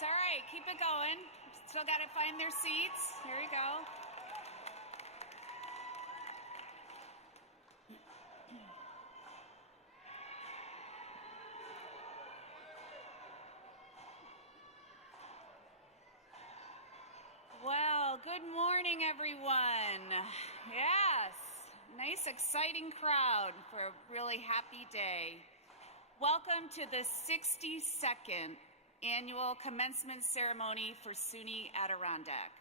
It's all right. Keep it going. Still got to find their seats. Here we go. Well, good morning, everyone. Yes, nice, exciting crowd for a really happy day. Welcome to the 62nd annual commencement ceremony for SUNY Adirondack.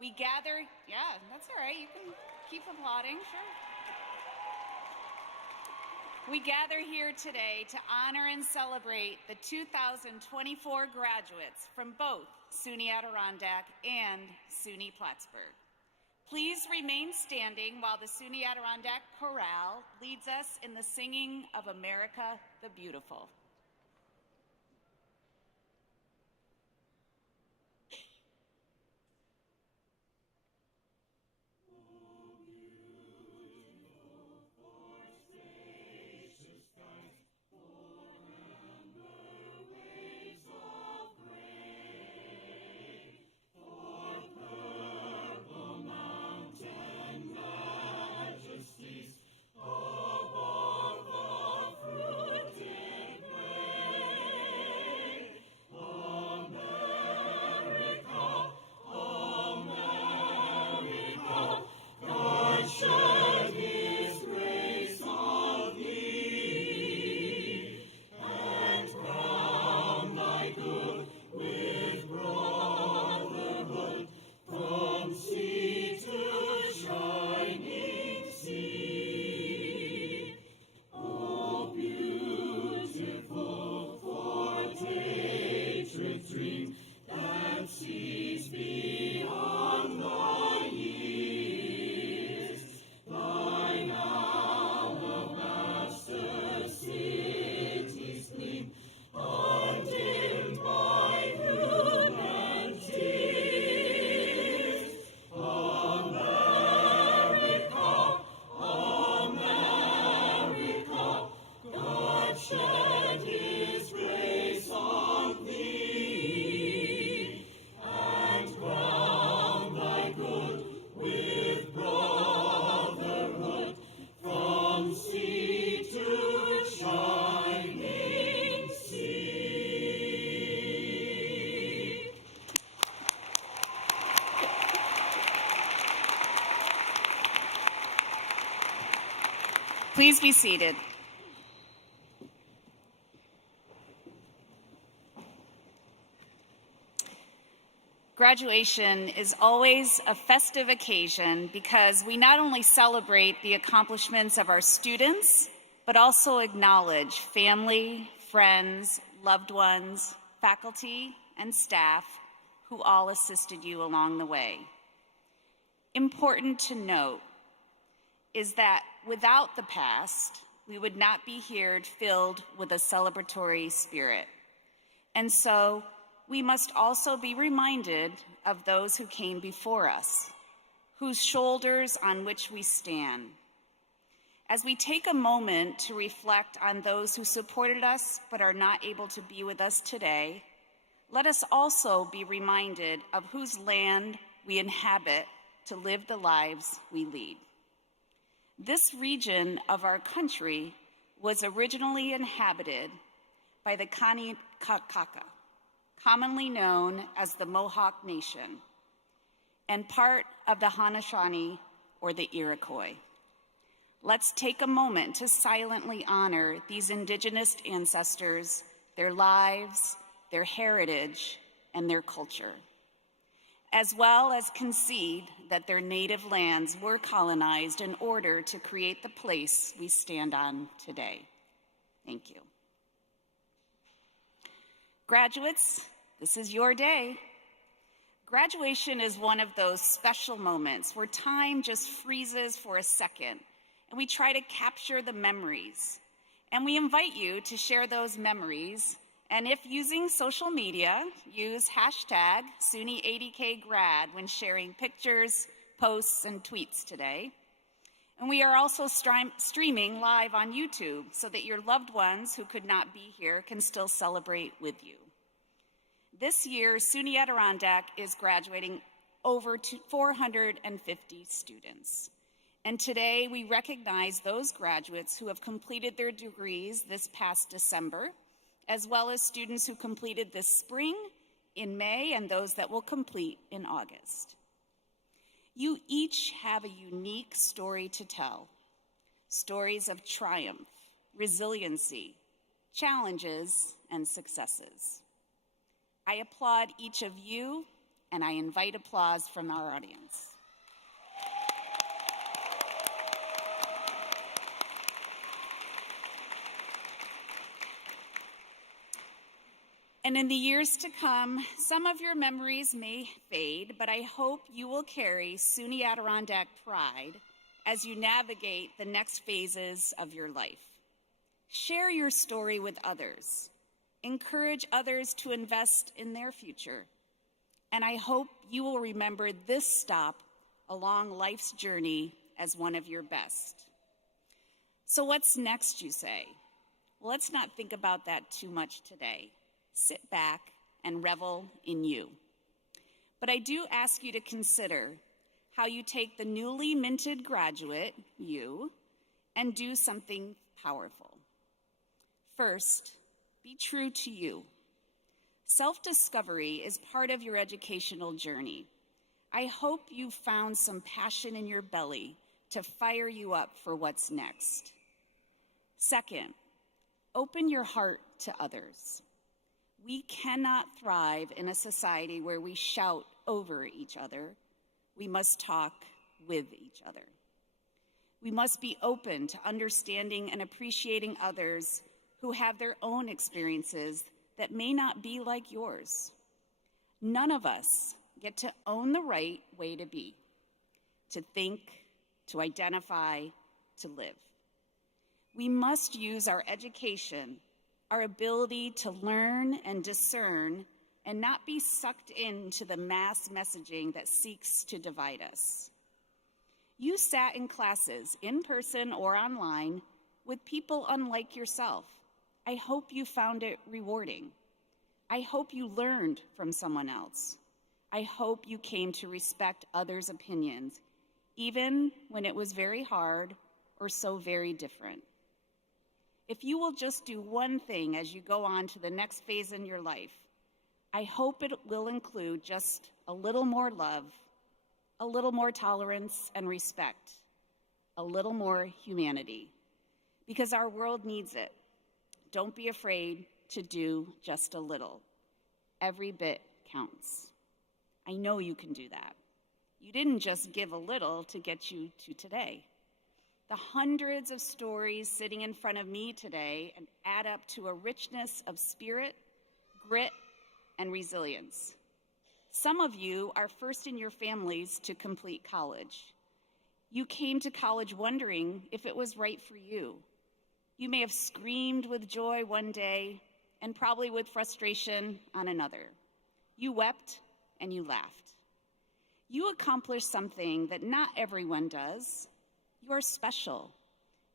We gather, yeah, that's all right. You can keep applauding, sure. We gather here today to honor and celebrate the 2024 graduates from both SUNY Adirondack and SUNY Plattsburgh. Please remain standing while the SUNY Adirondack Chorale leads us in the singing of America the Beautiful. Please be seated. Graduation is always a festive occasion because we not only celebrate the accomplishments of our students, but also acknowledge family, friends, loved ones, faculty, and staff who all assisted you along the way. Important to note is that without the past, we would not be here filled with a celebratory spirit. And so we must also be reminded of those who came before us, whose shoulders on which we stand. As we take a moment to reflect on those who supported us but are not able to be with us today, let us also be reminded of whose land we inhabit to live the lives we lead. This region of our country was originally inhabited by the Kanekakaka, commonly known as the Mohawk Nation, and part of the Haudenosaunee or the Iroquois. Let's take a moment to silently honor these Indigenous ancestors, their lives, their heritage, and their culture, as well as concede that their native lands were colonized in order to create the place we stand on today. Thank you. Graduates, this is your day. Graduation is one of those special moments where time just freezes for a second, and we try to capture the memories. And we invite you to share those memories. And if using social media, use hashtag SUNY80KGrad when sharing pictures, posts, and tweets today. And we are also streaming live on YouTube so that your loved ones who could not be here can still celebrate with you. This year, SUNY Adirondack is graduating over 450 students. And today we recognize those graduates who have completed their degrees this past December, as well as students who completed this spring, in May, and those that will complete in August. You each have a unique story to tell, stories of triumph, resiliency, challenges, and successes. I applaud each of you, and I invite applause from our audience. And in the years to come, some of your memories may fade, but I hope you will carry SUNY Adirondack pride as you navigate the next phases of your life. Share your story with others. Encourage others to invest in their future. And I hope you will remember this stop along life's journey as one of your best. So what's next, you say? Well, let's not think about that too much today. Sit back and revel in you. But I do ask you to consider how you take the newly minted graduate, you, and do something powerful. First, be true to you. Self-discovery is part of your educational journey. I hope you found some passion in your belly to fire you up for what's next. Second, open your heart to others. We cannot thrive in a society where we shout over each other. We must talk with each other. We must be open to understanding and appreciating others who have their own experiences that may not be like yours. None of us get to own the right way to be, to think, to identify, to live. We must use our education, our ability to learn and discern, and not be sucked into the mass messaging that seeks to divide us. You sat in classes, in person or online, with people unlike yourself. I hope you found it rewarding. I hope you learned from someone else. I hope you came to respect others' opinions, even when it was very hard or so very different. If you will just do one thing as you go on to the next phase in your life, I hope it will include just a little more love, a little more tolerance and respect, a little more humanity, because our world needs it. Don't be afraid to do just a little. Every bit counts. I know you can do that. You didn't just give a little to get you to today. The hundreds of stories sitting in front of me today add up to a richness of spirit, grit, and resilience. Some of you are first in your families to complete college. You came to college wondering if it was right for you. You may have screamed with joy one day and probably with frustration on another. You wept and you laughed. You accomplished something that not everyone does. You are special.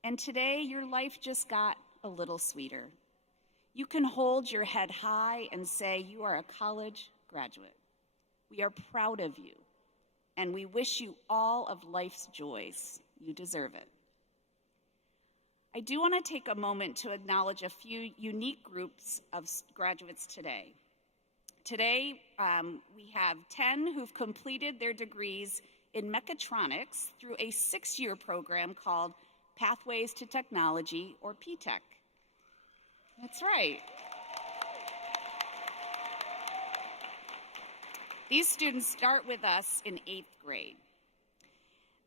And today your life just got a little sweeter. You can hold your head high and say you are a college graduate. We are proud of you, and we wish you all of life's joys. You deserve it. I do want to take a moment to acknowledge a few unique groups of graduates today. Today, we have 10 who've completed their degrees in mechatronics through a 6-year program called Pathways to Technology, or PTech. That's right. These students start with us in 8th grade.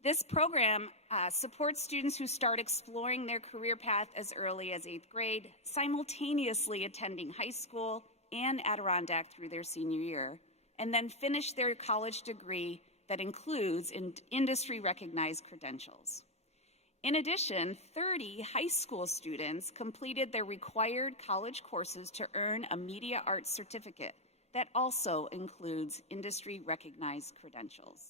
This program supports students who start exploring their career path as early as 8th grade, simultaneously attending high school and Adirondack through their senior year, and then finish their college degree that includes industry-recognized credentials. In addition, 30 high school students completed their required college courses to earn a media arts certificate that also includes industry-recognized credentials.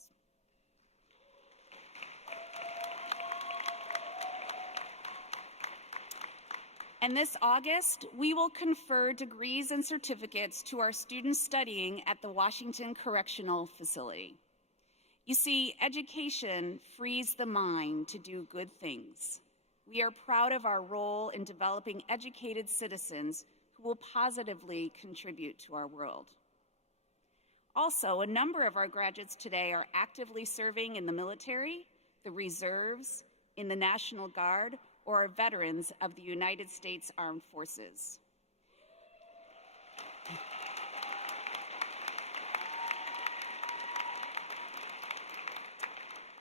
And this August, we will confer degrees and certificates to our students studying at the Washington Correctional Facility. You see, education frees the mind to do good things. We are proud of our role in developing educated citizens who will positively contribute to our world. Also, a number of our graduates today are actively serving in the military, the reserves, in the National Guard, or are veterans of the United States Armed Forces.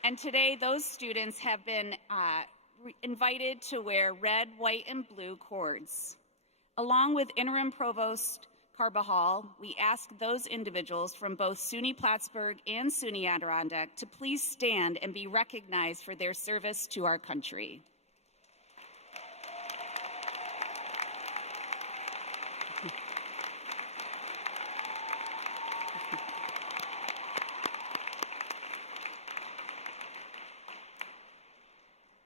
And today, those students have been invited to wear red, white, and blue cords. Along with Interim Provost Carbajal, we ask those individuals from both SUNY Plattsburgh and SUNY Adirondack to please stand and be recognized for their service to our country.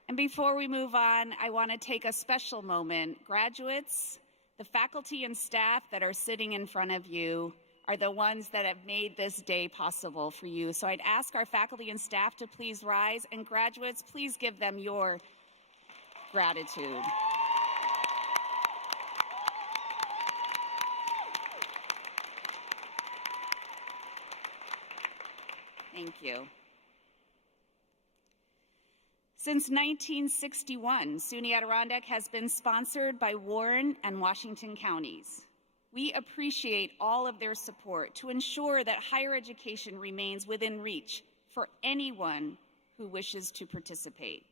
And before we move on, I want to take a special moment. Graduates, the faculty and staff that are sitting in front of you are the ones that have made this day possible for you. So I'd ask our faculty and staff to please rise, and graduates, please give them your gratitude. Thank you. Since 1961, SUNY Adirondack has been sponsored by Warren and Washington counties. We appreciate all of their support to ensure that higher education remains within reach for anyone who wishes to participate.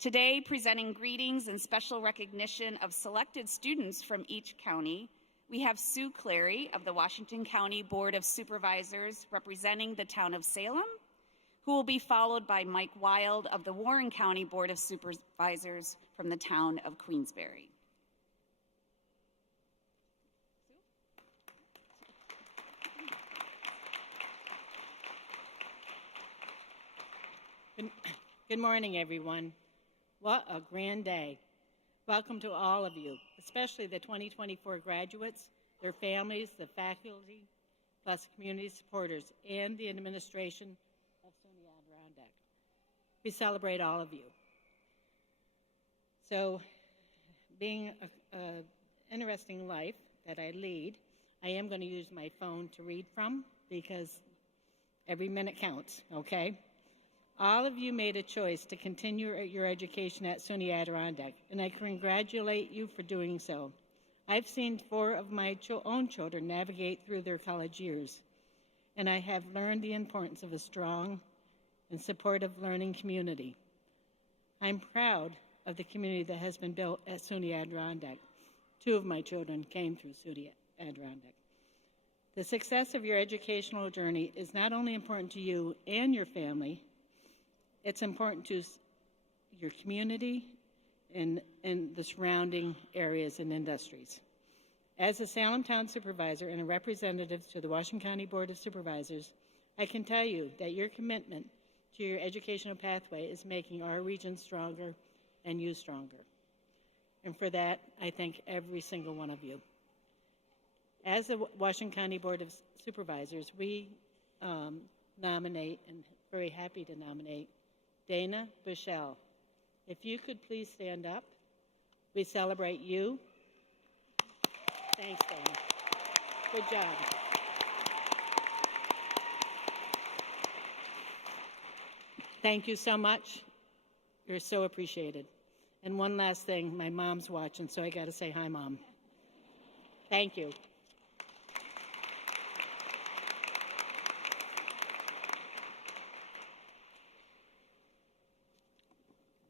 Today, presenting greetings and special recognition of selected students from each county, we have Sue Clary of the Washington County Board of Supervisors representing the town of Salem, who will be followed by Mike Wild of the Warren County Board of Supervisors from the town of Queensbury. Good morning, everyone. What a grand day. Welcome to all of you, especially the 2024 graduates, their families, the faculty, plus community supporters, and the administration of SUNY Adirondack. We celebrate all of you. So, being an interesting life that I lead, I am going to use my phone to read from because every minute counts, okay? All of you made a choice to continue your education at SUNY Adirondack, and I congratulate you for doing so. I've seen 4 of my own children navigate through their college years, and I have learned the importance of a strong and supportive learning community. I'm proud of the community that has been built at SUNY Adirondack. 2 of my children came through SUNY Adirondack. The success of your educational journey is not only important to you and your family, it's important to your community and the surrounding areas and industries. As a Salem Town Supervisor and a representative to the Washington County Board of Supervisors, I can tell you that your commitment to your educational pathway is making our region stronger and you stronger. And for that, I thank every single one of you. As the Washington County Board of Supervisors, we nominate, and very happy to nominate, Dana Bushell. If you could please stand up. We celebrate you. Thanks, Dana. Good job. Thank you so much. You're so appreciated. And one last thing, my mom's watching, so I got to say hi, Mom. Thank you.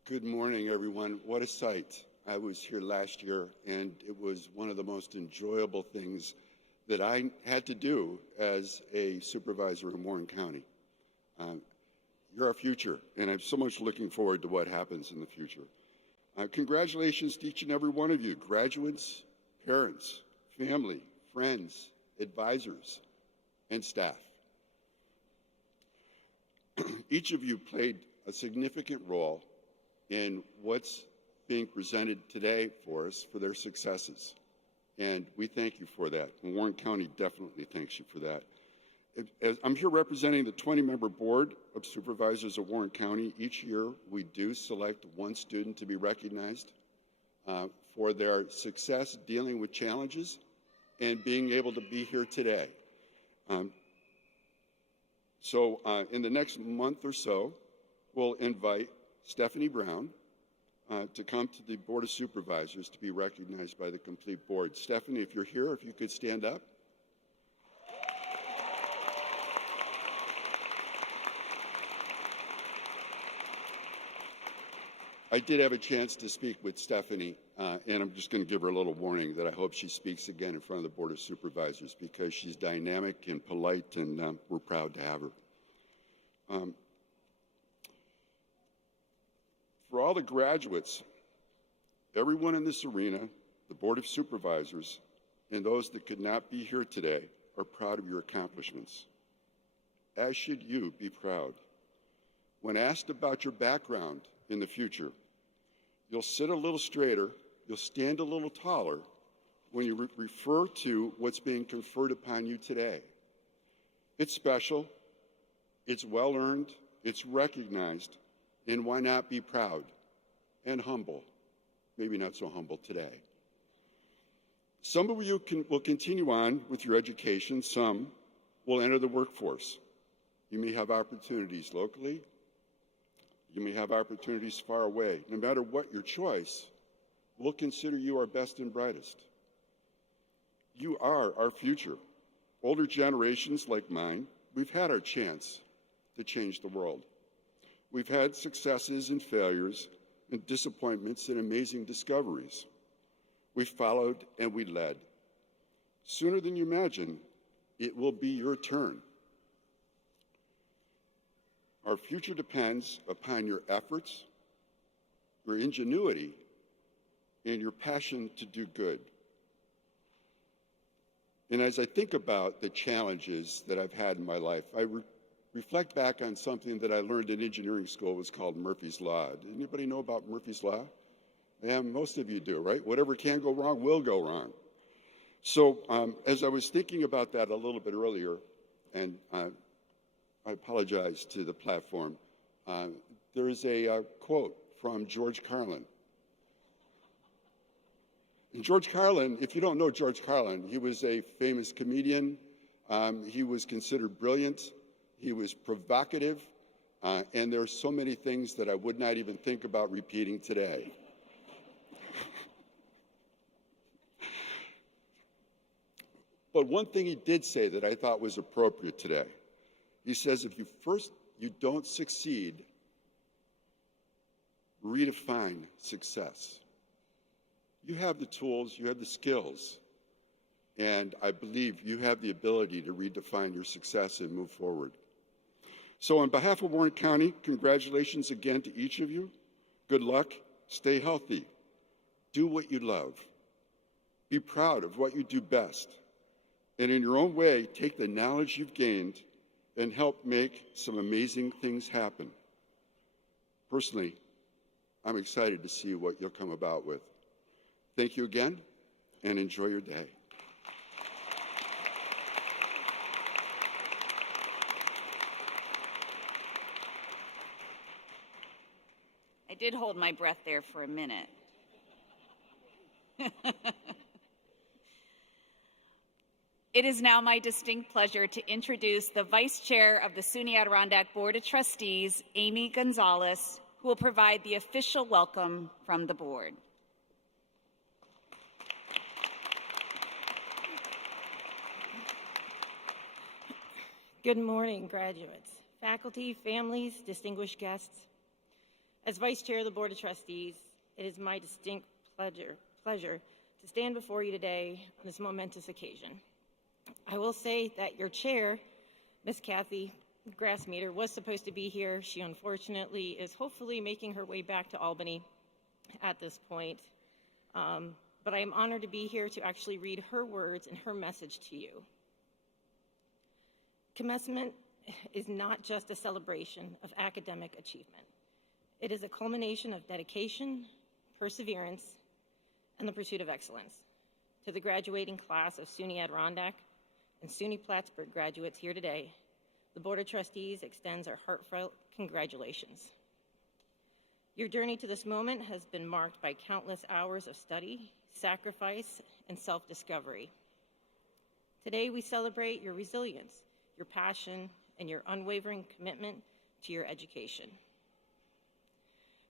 Good morning, everyone. What a sight. I was here last year, and it was one of the most enjoyable things that I had to do as a supervisor in Warren County. You're our future, and I'm so much looking forward to what happens in the future. Congratulations to each and every one of you, graduates, parents, family, friends, advisors, and staff. Each of you played a significant role in what's being presented today for us, for their successes. And we thank you for that. And Warren County definitely thanks you for that. I'm here representing the 20-member Board of Supervisors of Warren County. Each year, we do select one student to be recognized for their success dealing with challenges and being able to be here today. So in the next month or so, we'll invite Stephanie Brown to come to the Board of Supervisors to be recognized by the complete board. Stephanie, if you're here, if you could stand up. I did have a chance to speak with Stephanie, and I'm just going to give her a little warning that I hope she speaks again in front of the Board of Supervisors because she's dynamic and polite, and we're proud to have her. For all the graduates, everyone in this arena, the Board of Supervisors, and those that could not be here today are proud of your accomplishments. As should you be proud. When asked about your background in the future, you'll sit a little straighter, you'll stand a little taller when you refer to what's being conferred upon you today. It's special, it's well-earned, it's recognized, and why not be proud and humble? Maybe not so humble today. Some of you will continue on with your education, some will enter the workforce. You may have opportunities locally, you may have opportunities far away. No matter what your choice, we'll consider you our best and brightest. You are our future. Older generations like mine, we've had our chance to change the world. We've had successes and failures and disappointments and amazing discoveries. We followed and we led. Sooner than you imagine, it will be your turn. Our future depends upon your efforts, your ingenuity, and your passion to do good. And as I think about the challenges that I've had in my life, I reflect back on something that I learned in engineering school. It was called Murphy's Law. Anybody know about Murphy's Law? Yeah, most of you do, right? Whatever can go wrong will go wrong. So as I was thinking about that a little bit earlier, and I apologize to the platform, there is a quote from George Carlin. And George Carlin, if you don't know George Carlin, he was a famous comedian. He was considered brilliant. He was provocative. And there are so many things that I would not even think about repeating today. But one thing he did say that I thought was appropriate today. He says, if you don't succeed, redefine success. You have the tools, you have the skills, and I believe you have the ability to redefine your success and move forward. So on behalf of Warren County, congratulations again to each of you. Good luck, stay healthy, do what you love, be proud of what you do best, and in your own way, take the knowledge you've gained and help make some amazing things happen. Personally, I'm excited to see what you'll come about with. Thank you again, and enjoy your day. I did hold my breath there for a minute. It is now my distinct pleasure to introduce the Vice Chair of the SUNY Adirondack Board of Trustees, Amy Gonzalez, who will provide the official welcome from the board. Good morning, graduates, faculty, families, distinguished guests. As Vice Chair of the Board of Trustees, it is my distinct pleasure to stand before you today on this momentous occasion. I will say that your chair, Miss Kathy Grassmeter, was supposed to be here. She unfortunately is hopefully making her way back to Albany at this point. But I am honored to be here to actually read her words and her message to you. Commencement is not just a celebration of academic achievement. It is a culmination of dedication, perseverance, and the pursuit of excellence. To the graduating class of SUNY Adirondack and SUNY Plattsburgh graduates here today, the Board of Trustees extends our heartfelt congratulations. Your journey to this moment has been marked by countless hours of study, sacrifice, and self-discovery. Today, we celebrate your resilience, your passion, and your unwavering commitment to your education.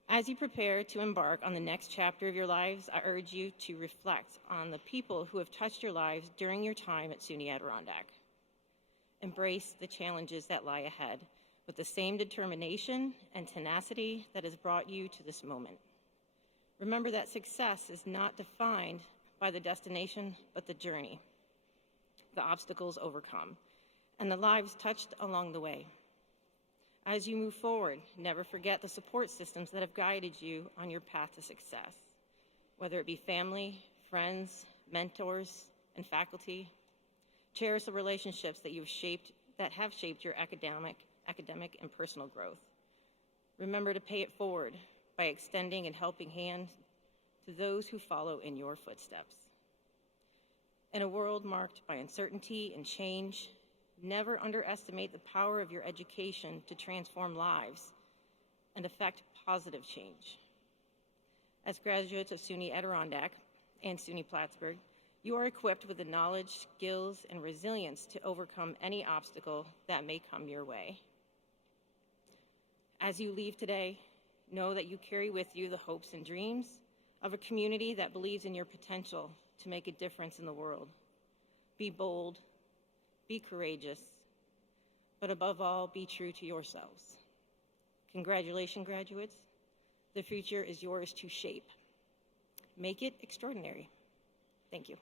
As you prepare to embark on the next chapter of your lives, I urge you to reflect on the people who have touched your lives during your time at SUNY Adirondack. Embrace the challenges that lie ahead with the same determination and tenacity that has brought you to this moment. Remember that success is not defined by the destination, but the journey, the obstacles overcome, and the lives touched along the way. As you move forward, never forget the support systems that have guided you on your path to success, whether it be family, friends, mentors, and faculty. Cherish the relationships that have shaped your academic and personal growth. Remember to pay it forward by extending and helping hand to those who follow in your footsteps. In a world marked by uncertainty and change, never underestimate the power of your education to transform lives and affect positive change. As graduates of SUNY Adirondack and SUNY Plattsburgh, you are equipped with the knowledge, skills, and resilience to overcome any obstacle that may come your way. As you leave today, know that you carry with you the hopes and dreams of a community that believes in your potential to make a difference in the world. Be bold, be courageous, but above all, be true to yourselves. Congratulations, graduates. The future is yours to shape. Make it extraordinary. Thank you.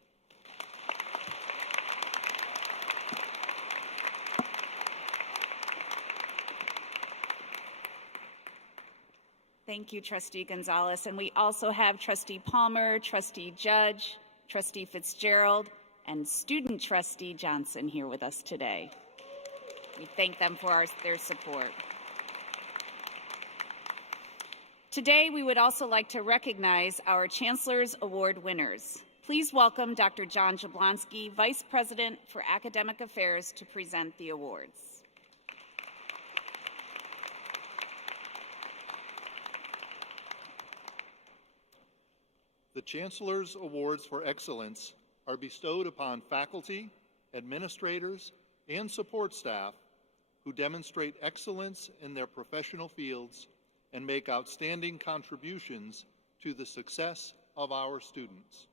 Thank you, Trustee Gonzalez. And we also have Trustee Palmer, Trustee Judge, Trustee Fitzgerald, and Student Trustee Johnson here with us today. We thank them for their support. Today, we would also like to recognize our Chancellor's Award winners. Please welcome Dr. John Jablonski, Vice President for Academic Affairs, to present the awards. The Chancellor's Awards for Excellence are bestowed upon faculty, administrators, and support staff who demonstrate excellence in their professional fields and make outstanding contributions to the success of our students.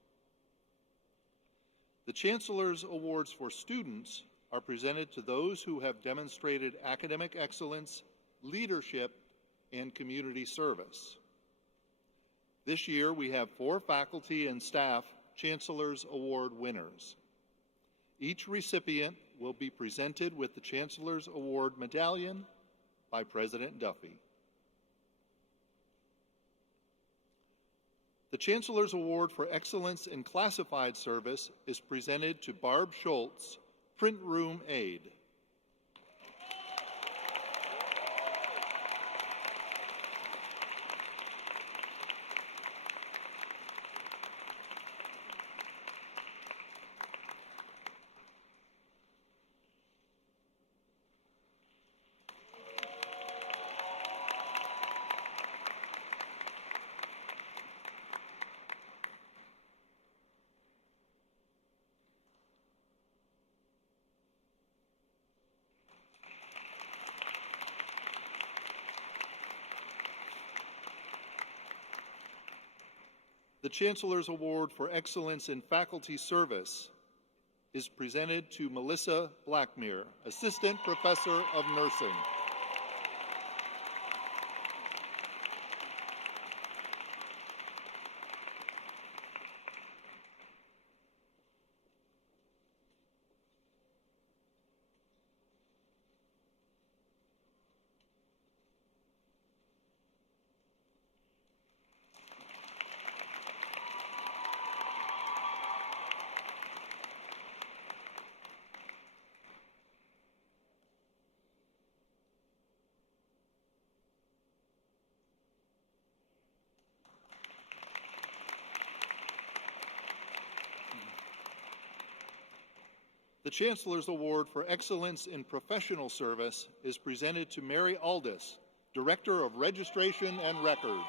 The Chancellor's Awards for Students are presented to those who have demonstrated academic excellence, leadership, and community service. This year, we have 4 faculty and staff Chancellor's Award winners. Each recipient will be presented with the Chancellor's Award medallion by President Duffy. The Chancellor's Award for Excellence in Classified Service is presented to Barb Schultz, Print Room Aide. The Chancellor's Award for Excellence in Faculty Service is presented to Melissa Blackmere, Assistant Professor of Nursing. The Chancellor's Award for Excellence in Professional Service is presented to Mary Aldis, Director of Registration and Records.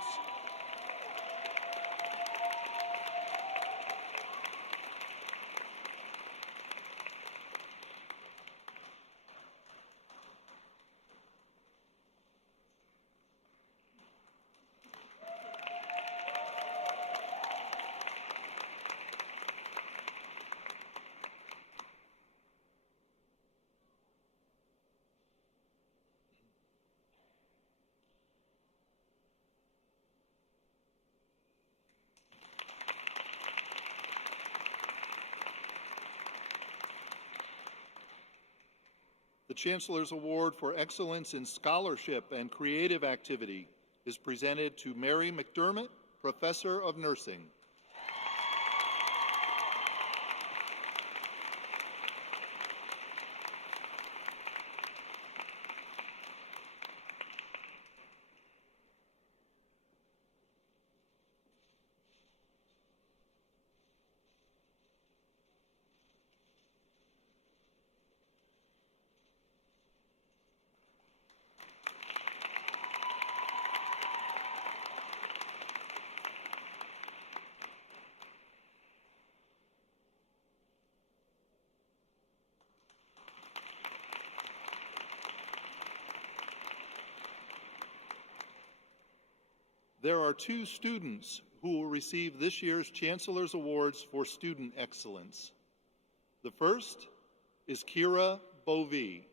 the Chancellor's Award for Excellence in Scholarship and Creative Activity is presented to Mary McDermott, Professor of Nursing. There are two students who will receive this year's Chancellor's Awards for Student Excellence. The first is Kira Bovee.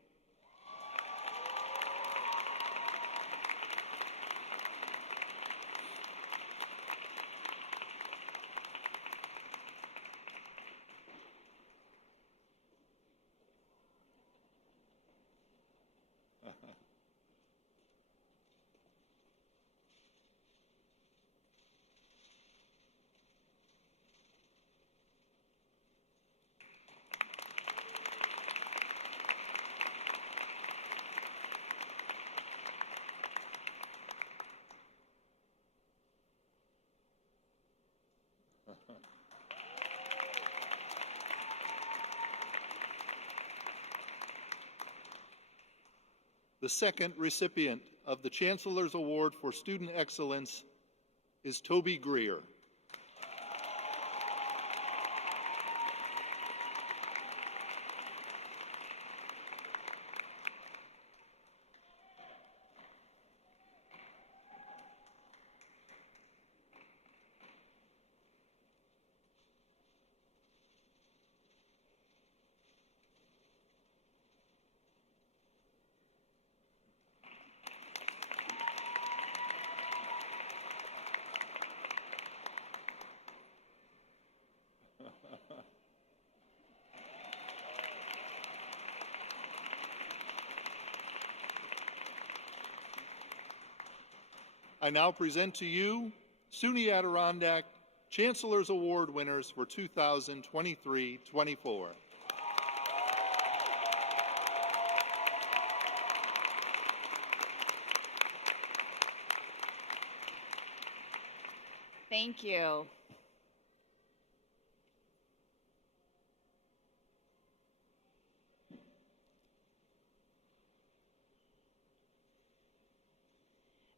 The second recipient of the Chancellor's Award for Student Excellence is Toby Greer. I now present to you SUNY Adirondack Chancellor's Award winners for 2023-24. Thank you.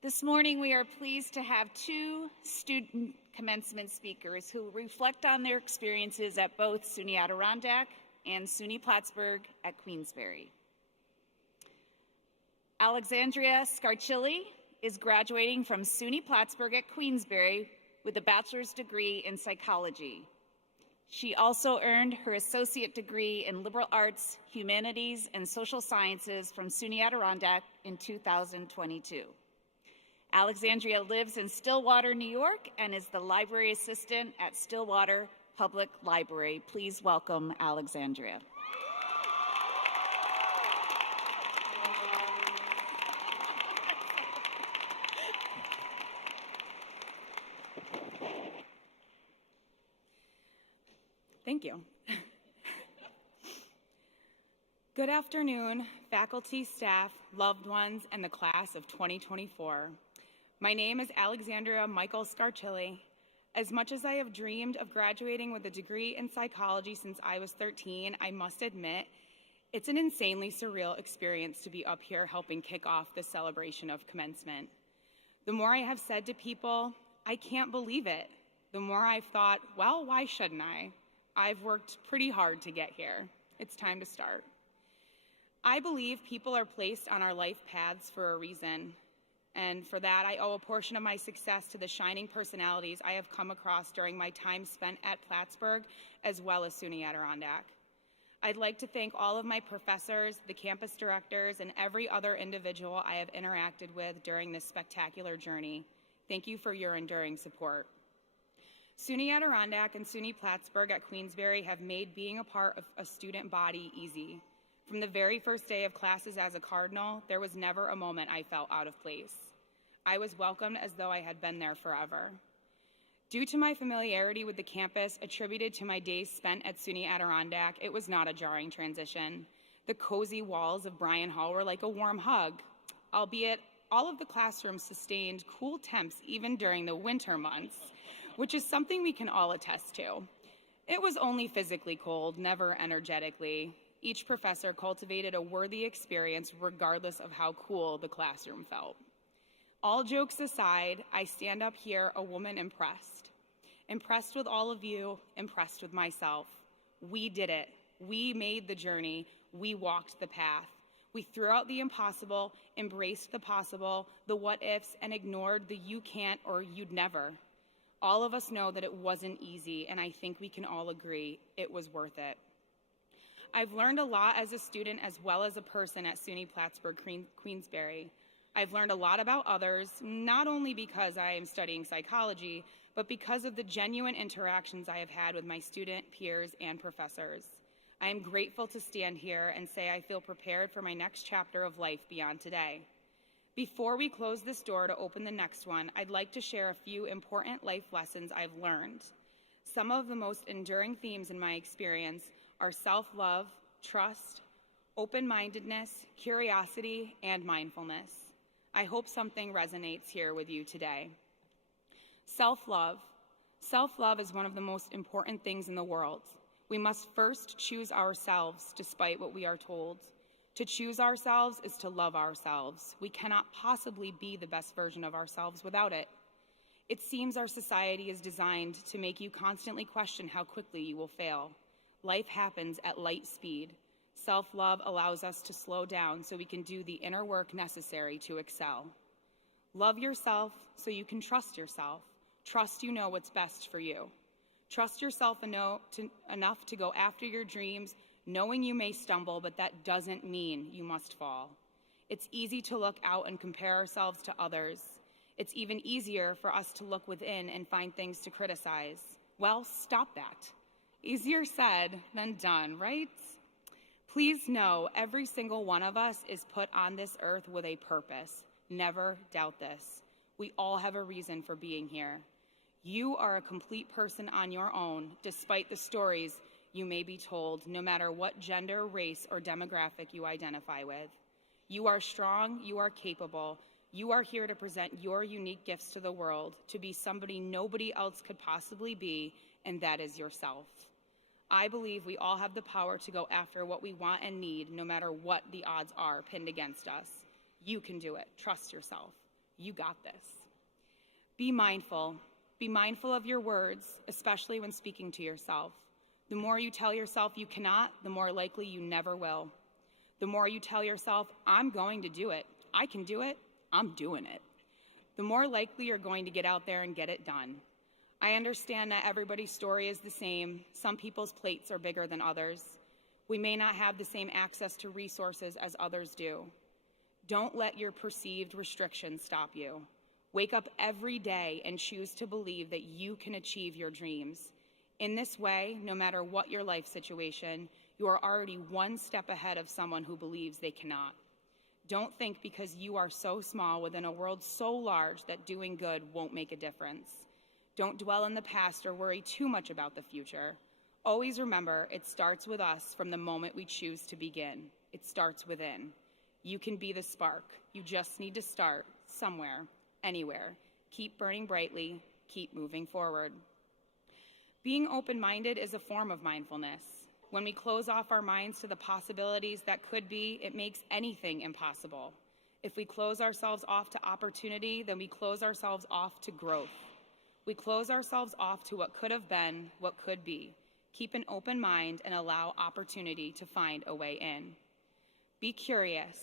This morning, we are pleased to have two student commencement speakers who reflect on their experiences at both SUNY Adirondack and SUNY Plattsburgh at Queensbury. Alexandria Scarchilli is graduating from SUNY Plattsburgh at Queensbury with a bachelor's degree in psychology. She also earned her associate degree in liberal arts, humanities, and social sciences from SUNY Adirondack in 2022. Alexandria lives in Stillwater, New York, and is the library assistant at Stillwater Public Library. Please welcome Alexandria. Thank you. Good afternoon, faculty, staff, loved ones, and the class of 2024. My name is Alexandria Michael Scarchilli. As much as I have dreamed of graduating with a degree in psychology since I was 13, I must admit, it's an insanely surreal experience to be up here helping kick off the celebration of commencement. The more I have said to people, I can't believe it, the more I've thought, well, why shouldn't I? I've worked pretty hard to get here. It's time to start. I believe people are placed on our life paths for a reason. And for that, I owe a portion of my success to the shining personalities I have come across during my time spent at Plattsburgh, as well as SUNY Adirondack. I'd like to thank all of my professors, the campus directors, and every other individual I have interacted with during this spectacular journey. Thank you for your enduring support. SUNY Adirondack and SUNY Plattsburgh at Queensbury have made being a part of a student body easy. From the very first day of classes as a Cardinal, there was never a moment I felt out of place. I was welcomed as though I had been there forever. Due to my familiarity with the campus attributed to my days spent at SUNY Adirondack, it was not a jarring transition. The cozy walls of Bryan Hall were like a warm hug, albeit all of the classrooms sustained cool temps even during the winter months, which is something we can all attest to. It was only physically cold, never energetically. Each professor cultivated a worthy experience regardless of how cool the classroom felt. All jokes aside, I stand up here a woman impressed. Impressed with all of you, impressed with myself. We did it. We made the journey. We walked the path. We threw out the impossible, embraced the possible, the what ifs, and ignored the you can't or you'd never. All of us know that it wasn't easy, and I think we can all agree it was worth it. I've learned a lot as a student as well as a person at SUNY Plattsburgh, Queensbury. I've learned a lot about others, not only because I am studying psychology, but because of the genuine interactions I have had with my student, peers, and professors. I am grateful to stand here and say I feel prepared for my next chapter of life beyond today. Before we close this door to open the next one, I'd like to share a few important life lessons I've learned. Some of the most enduring themes in my experience are self-love, trust, open-mindedness, curiosity, and mindfulness. I hope something resonates here with you today. Self-love. Self-love is one of the most important things in the world. We must first choose ourselves despite what we are told. To choose ourselves is to love ourselves. We cannot possibly be the best version of ourselves without it. It seems our society is designed to make you constantly question how quickly you will fail. Life happens at light speed. Self-love allows us to slow down so we can do the inner work necessary to excel. Love yourself so you can trust yourself. Trust you know what's best for you. Trust yourself enough to go after your dreams, knowing you may stumble, but that doesn't mean you must fall. It's easy to look out and compare ourselves to others. It's even easier for us to look within and find things to criticize. Well, stop that. Easier said than done, right? Please know every single one of us is put on this earth with a purpose. Never doubt this. We all have a reason for being here. You are a complete person on your own, despite the stories you may be told, no matter what gender, race, or demographic you identify with. You are strong, you are capable, you are here to present your unique gifts to the world, to be somebody nobody else could possibly be, and that is yourself. I believe we all have the power to go after what we want and need, no matter what the odds are pinned against us. You can do it. Trust yourself. You got this. Be mindful. Be mindful of your words, especially when speaking to yourself. The more you tell yourself you cannot, the more likely you never will. The more you tell yourself, I'm going to do it, I can do it, I'm doing it, the more likely you're going to get out there and get it done. I understand that everybody's story is the same. Some people's plates are bigger than others. We may not have the same access to resources as others do. Don't let your perceived restrictions stop you. Wake up every day and choose to believe that you can achieve your dreams. In this way, no matter what your life situation, you are already one step ahead of someone who believes they cannot. Don't think because you are so small within a world so large that doing good won't make a difference. Don't dwell in the past or worry too much about the future. Always remember, it starts with us from the moment we choose to begin. It starts within. You can be the spark. You just need to start somewhere, anywhere. Keep burning brightly. Keep moving forward. Being open-minded is a form of mindfulness. When we close off our minds to the possibilities that could be, it makes anything impossible. If we close ourselves off to opportunity, then we close ourselves off to growth. We close ourselves off to what could have been, what could be. Keep an open mind and allow opportunity to find a way in. Be curious.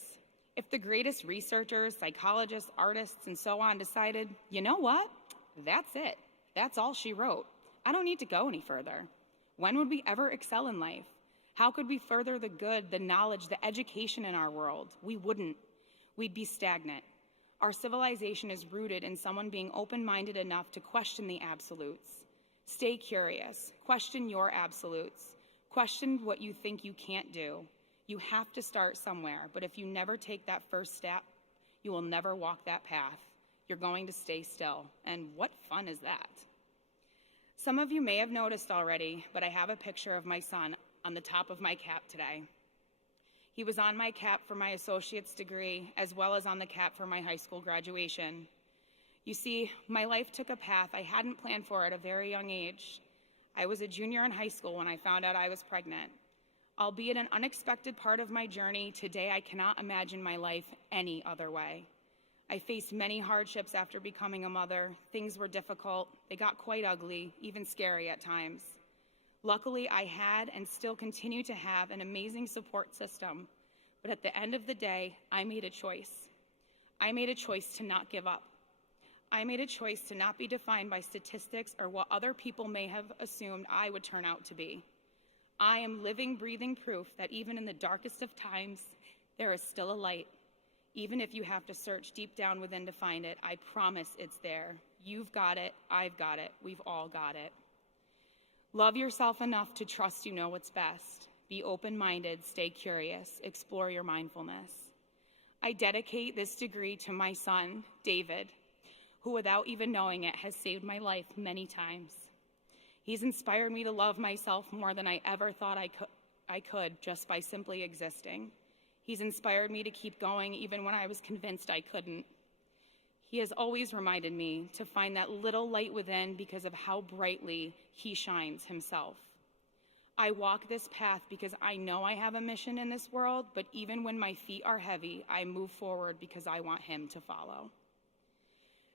If the greatest researchers, psychologists, artists, and so on decided, you know what? That's it. That's all she wrote. I don't need to go any further. When would we ever excel in life? How could we further the good, the knowledge, the education in our world? We wouldn't. We'd be stagnant. Our civilization is rooted in someone being open-minded enough to question the absolutes. Stay curious. Question your absolutes. Question what you think you can't do. You have to start somewhere, but if you never take that first step, you will never walk that path. You're going to stay still, and what fun is that? Some of you may have noticed already, but I have a picture of my son on the top of my cap today. He was on my cap for my associate's degree, as well as on the cap for my high school graduation. You see, my life took a path I hadn't planned for at a very young age. I was a junior in high school when I found out I was pregnant. Albeit an unexpected part of my journey, today I cannot imagine my life any other way. I faced many hardships after becoming a mother. Things were difficult. They got quite ugly, even scary at times. Luckily, I had and still continue to have an amazing support system. But at the end of the day, I made a choice. I made a choice to not give up. I made a choice to not be defined by statistics or what other people may have assumed I would turn out to be. I am living, breathing proof that even in the darkest of times, there is still a light. Even if you have to search deep down within to find it, I promise it's there. You've got it, I've got it, we've all got it. Love yourself enough to trust you know what's best. Be open-minded, stay curious, explore your mindfulness. I dedicate this degree to my son, David, who without even knowing it has saved my life many times. He's inspired me to love myself more than I ever thought I could just by simply existing. He's inspired me to keep going even when I was convinced I couldn't. He has always reminded me to find that little light within because of how brightly he shines himself. I walk this path because I know I have a mission in this world, but even when my feet are heavy, I move forward because I want him to follow.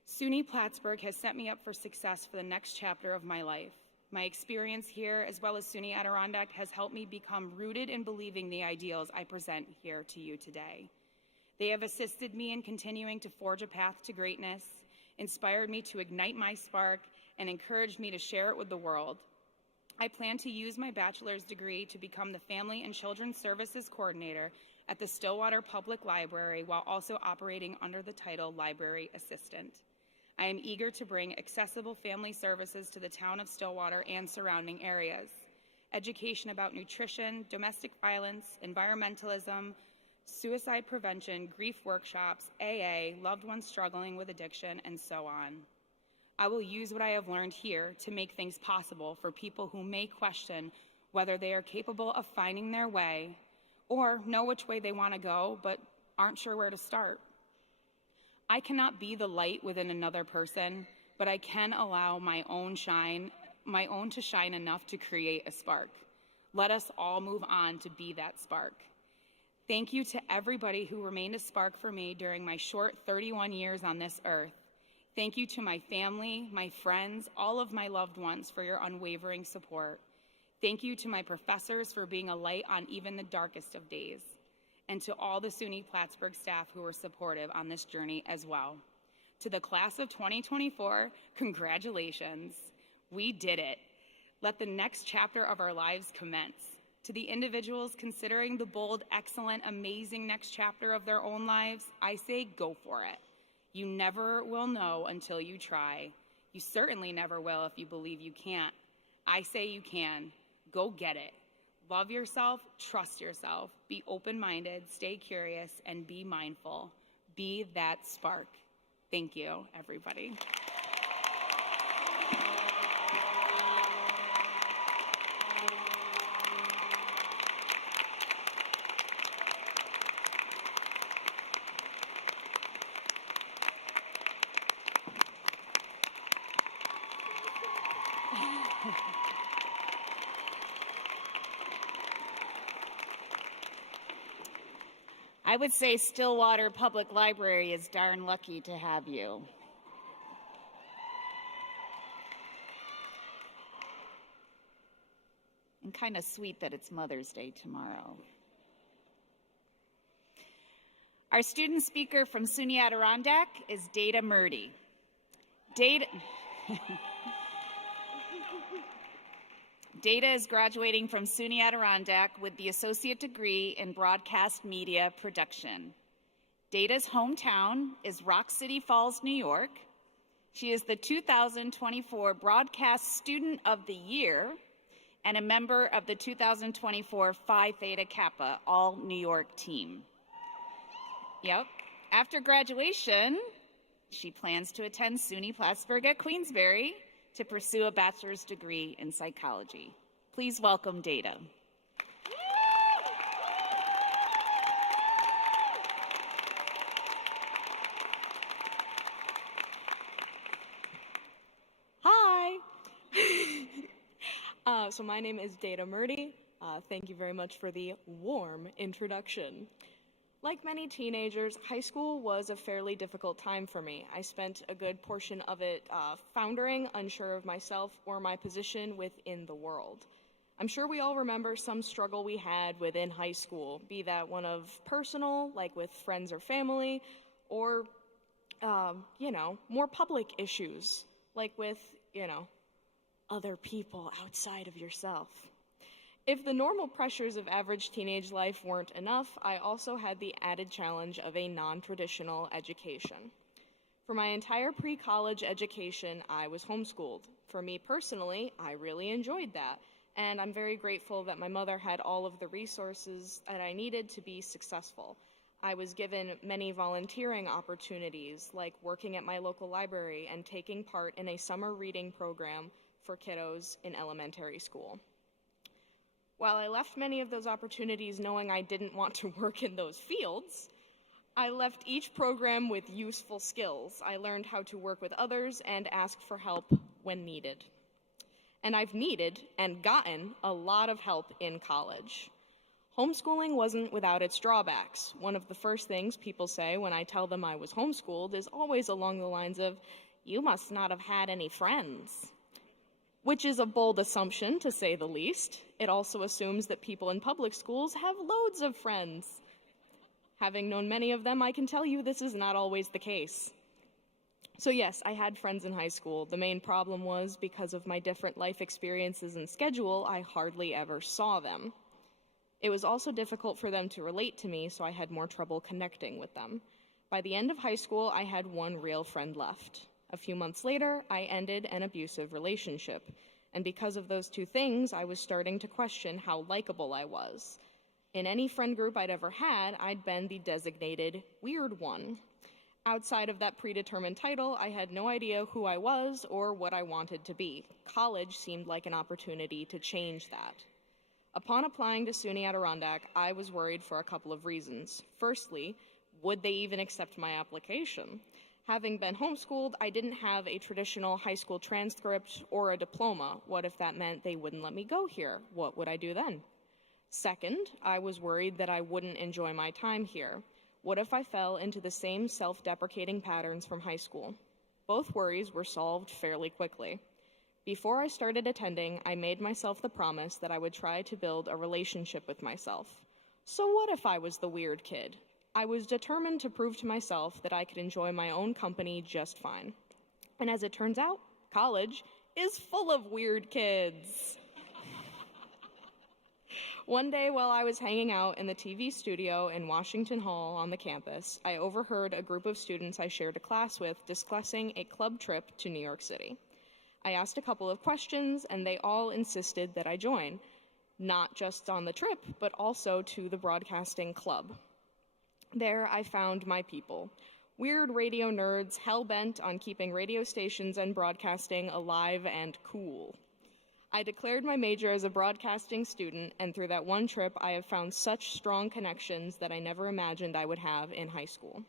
SUNY Plattsburgh has set me up for success for the next chapter of my life. My experience here, as well as SUNY Adirondack, has helped me become rooted in believing the ideals I present here to you today. They have assisted me in continuing to forge a path to greatness, inspired me to ignite my spark, and encouraged me to share it with the world. I plan to use my bachelor's degree to become the Family and Children's Services Coordinator at the Stillwater Public Library while also operating under the title Library Assistant. I am eager to bring accessible family services to the town of Stillwater and surrounding areas. Education about nutrition, domestic violence, environmentalism, suicide prevention, grief workshops, AA, loved ones struggling with addiction, and so on. I will use what I have learned here to make things possible for people who may question whether they are capable of finding their way or know which way they want to go but aren't sure where to start. I cannot be the light within another person, but I can allow my own to shine enough to create a spark. Let us all move on to be that spark. Thank you to everybody who remained a spark for me during my short 31 years on this earth. Thank you to my family, my friends, all of my loved ones for your unwavering support. Thank you to my professors for being a light on even the darkest of days. And to all the SUNY Plattsburgh staff who were supportive on this journey as well. To the class of 2024, congratulations. We did it. Let the next chapter of our lives commence. To the individuals considering the bold, excellent, amazing next chapter of their own lives, I say go for it. You never will know until you try. You certainly never will if you believe you can't. I say you can. Go get it. Love yourself, trust yourself, be open-minded, stay curious, and be mindful. Be that spark. Thank you, everybody. I would say Stillwater Public Library is darn lucky to have you. And kind of sweet that it's Mother's Day tomorrow. Our student speaker from SUNY Adirondack is Data Murdy. Data is graduating from SUNY Adirondack with the associate degree in broadcast media production. Data's hometown is Rock City Falls, New York. She is the 2024 Broadcast Student of the Year and a member of the 2024 Phi Theta Kappa All New York team. Yep. After graduation, she plans to attend SUNY Plattsburgh at Queensbury to pursue a bachelor's degree in psychology. Please welcome Data. Hi. So my name is Data Murdy. Thank you very much for the warm introduction. Like many teenagers, high school was a fairly difficult time for me. I spent a good portion of it floundering, unsure of myself or my position within the world. I'm sure we all remember some struggle we had within high school, be that one of personal, like with friends or family, or, more public issues, like with, other people outside of yourself. If the normal pressures of average teenage life weren't enough, I also had the added challenge of a non-traditional education. For my entire pre-college education, I was homeschooled. For me personally, I really enjoyed that, and I'm very grateful that my mother had all of the resources that I needed to be successful. I was given many volunteering opportunities, like working at my local library and taking part in a summer reading program for kiddos in elementary school. While I left many of those opportunities knowing I didn't want to work in those fields, I left each program with useful skills. I learned how to work with others and ask for help when needed. And I've needed and gotten a lot of help in college. Homeschooling wasn't without its drawbacks. One of the first things people say when I tell them I was homeschooled is always along the lines of, "You must not have had any friends." Which is a bold assumption, to say the least. It also assumes that people in public schools have loads of friends. Having known many of them, I can tell you this is not always the case. So yes, I had friends in high school. The main problem was, because of my different life experiences and schedule, I hardly ever saw them. It was also difficult for them to relate to me, so I had more trouble connecting with them. By the end of high school, I had one real friend left. A few months later, I ended an abusive relationship. And because of those two things, I was starting to question how likable I was. In any friend group I'd ever had, I'd been the designated weird one. Outside of that predetermined title, I had no idea who I was or what I wanted to be. College seemed like an opportunity to change that. Upon applying to SUNY Adirondack, I was worried for a couple of reasons. Firstly, would they even accept my application? Having been homeschooled, I didn't have a traditional high school transcript or a diploma. What if that meant they wouldn't let me go here? What would I do then? Second, I was worried that I wouldn't enjoy my time here. What if I fell into the same self-deprecating patterns from high school? Both worries were solved fairly quickly. Before I started attending, I made myself the promise that I would try to build a relationship with myself. So what if I was the weird kid? I was determined to prove to myself that I could enjoy my own company just fine. And as it turns out, college is full of weird kids. One day while I was hanging out in the TV studio in Washington Hall on the campus, I overheard a group of students I shared a class with discussing a club trip to New York City. I asked a couple of questions, and they all insisted that I join, not just on the trip, but also to the broadcasting club. There I found my people, weird radio nerds hell-bent on keeping radio stations and broadcasting alive and cool. I declared my major as a broadcasting student, and through that one trip, I have found such strong connections that I never imagined I would have in high school.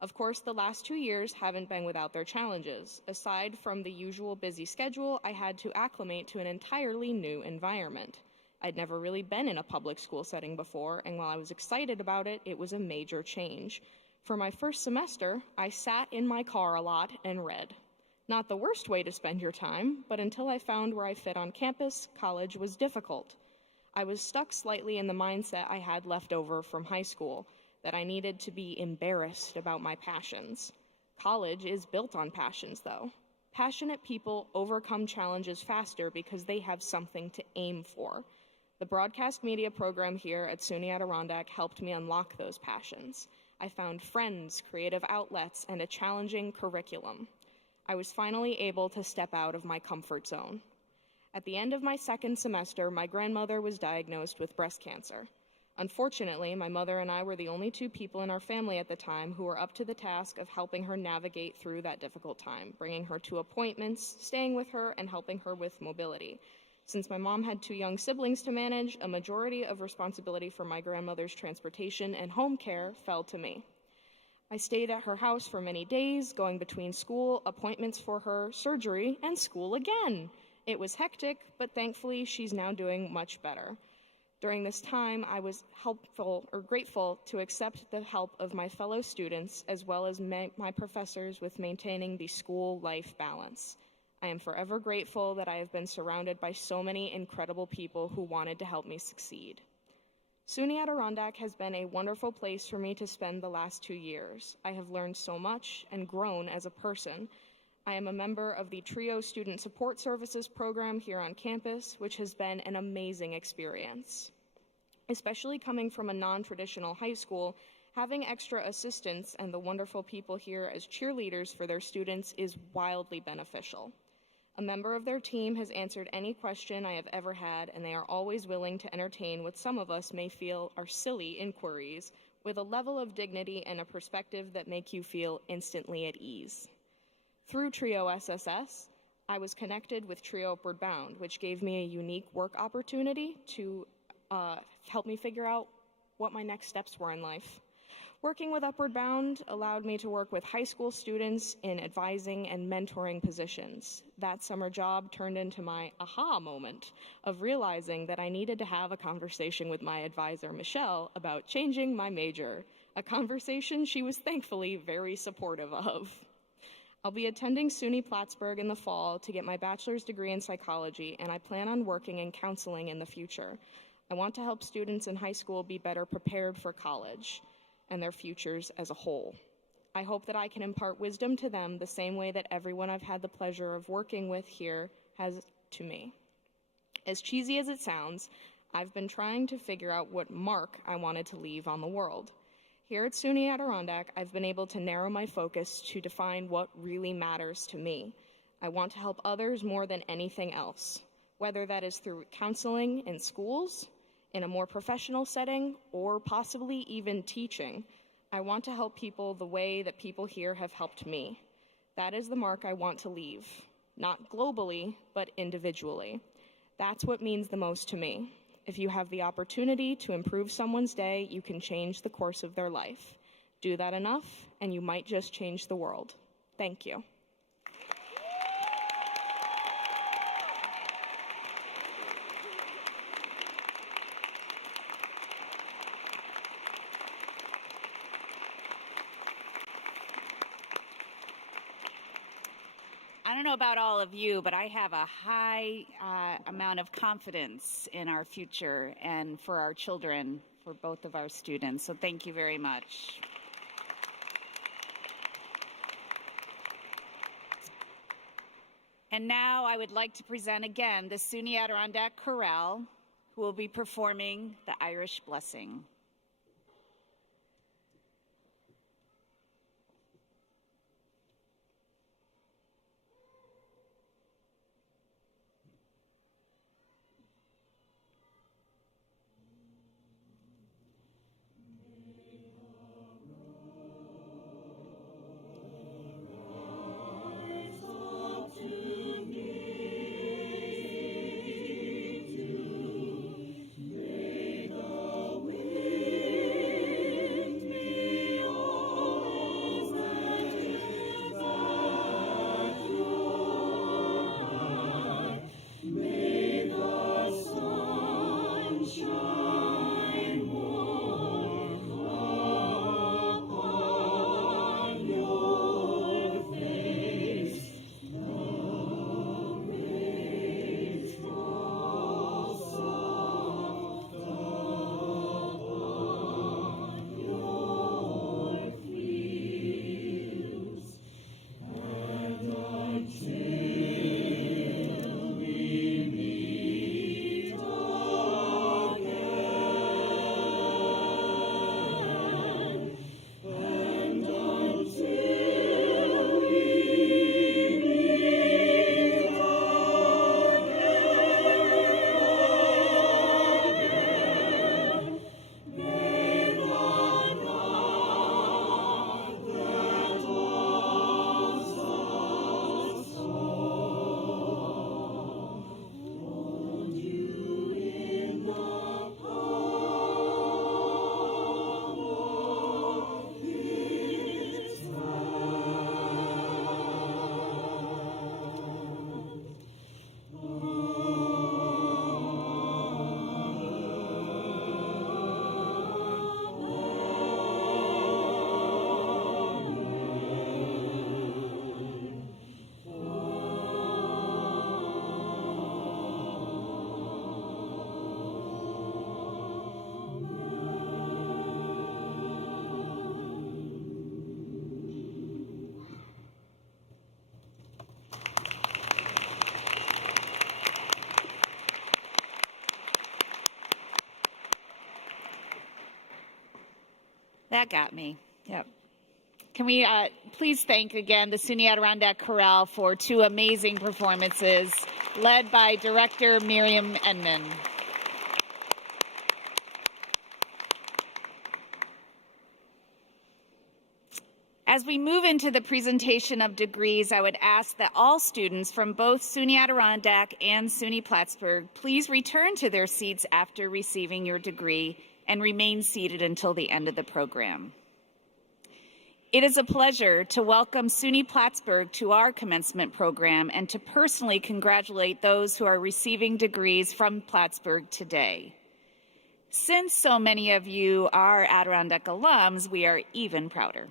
Of course, the last 2 years haven't been without their challenges. Aside from the usual busy schedule, I had to acclimate to an entirely new environment. I'd never really been in a public school setting before, and while I was excited about it, it was a major change. For my first semester, I sat in my car a lot and read. Not the worst way to spend your time, but until I found where I fit on campus, college was difficult. I was stuck slightly in the mindset I had left over from high school, that I needed to be embarrassed about my passions. College is built on passions, though. Passionate people overcome challenges faster because they have something to aim for. The broadcast media program here at SUNY Adirondack helped me unlock those passions. I found friends, creative outlets, and a challenging curriculum. I was finally able to step out of my comfort zone. At the end of my second semester, my grandmother was diagnosed with breast cancer. Unfortunately, my mother and I were the only two people in our family at the time who were up to the task of helping her navigate through that difficult time, bringing her to appointments, staying with her, and helping her with mobility. Since my mom had two young siblings to manage, a majority of responsibility for my grandmother's transportation and home care fell to me. I stayed at her house for many days, going between school, appointments for her, surgery, and school again. It was hectic, but thankfully she's now doing much better. During this time, I was grateful to accept the help of my fellow students as well as my professors with maintaining the school-life balance. I am forever grateful that I have been surrounded by so many incredible people who wanted to help me succeed. SUNY Adirondack has been a wonderful place for me to spend the last 2 years. I have learned so much and grown as a person. I am a member of the TRIO Student Support Services program here on campus, which has been an amazing experience. Especially coming from a non-traditional high school, having extra assistants and the wonderful people here as cheerleaders for their students is wildly beneficial. A member of their team has answered any question I have ever had, and they are always willing to entertain what some of us may feel are silly inquiries with a level of dignity and a perspective that make you feel instantly at ease. Through TRIO SSS, I was connected with TRIO Upward Bound, which gave me a unique work opportunity to help me figure out what my next steps were in life. Working with Upward Bound allowed me to work with high school students in advising and mentoring positions. That summer job turned into my aha moment of realizing that I needed to have a conversation with my advisor, Michelle, about changing my major, a conversation she was thankfully very supportive of. I'll be attending SUNY Plattsburgh in the fall to get my bachelor's degree in psychology, and I plan on working in counseling in the future. I want to help students in high school be better prepared for college and their futures as a whole. I hope that I can impart wisdom to them the same way that everyone I've had the pleasure of working with here has to me. As cheesy as it sounds, I've been trying to figure out what mark I wanted to leave on the world. Here at SUNY Adirondack, I've been able to narrow my focus to define what really matters to me. I want to help others more than anything else, whether that is through counseling in schools, in a more professional setting, or possibly even teaching. I want to help people the way that people here have helped me. That is the mark I want to leave, not globally, but individually. That's what means the most to me. If you have the opportunity to improve someone's day, you can change the course of their life. Do that enough, and you might just change the world. Thank you. I don't know about all of you, but I have a high amount of confidence in our future and for our children, for both of our students. So thank you very much. And now I would like to present again the SUNY Adirondack Chorale, who will be performing the Irish Blessing. We That got me. Yep. Can we please thank again the SUNY Adirondack Chorale for 2 amazing performances led by Director Miriam Enman. As we move into the presentation of degrees, I would ask that all students from both SUNY Adirondack and SUNY Plattsburgh please return to their seats after receiving your degree and remain seated until the end of the program. It is a pleasure to welcome SUNY Plattsburgh to our commencement program and to personally congratulate those who are receiving degrees from Plattsburgh today. Since so many of you are Adirondack alums, we are even prouder.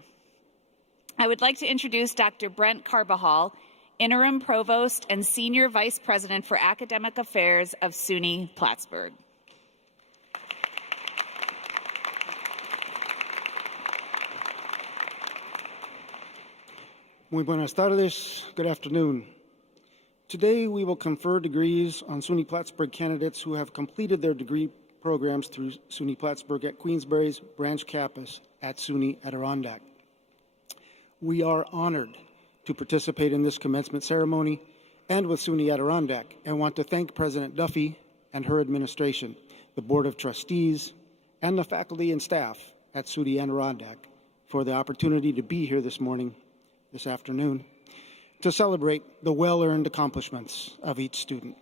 I would like to introduce Dr. Brent Carbajal, Interim Provost and Senior Vice President for Academic Affairs of SUNY Plattsburgh. Muy buenas tardes. Good afternoon. Today we will confer degrees on SUNY Plattsburgh candidates who have completed their degree programs through SUNY Plattsburgh at Queensbury's branch campus at SUNY Adirondack. We are honored to participate in this commencement ceremony and with SUNY Adirondack, and want to thank President Duffy and her administration, the Board of Trustees, and the faculty and staff at SUNY Adirondack for the opportunity to be here this afternoon, to celebrate the well-earned accomplishments of each student.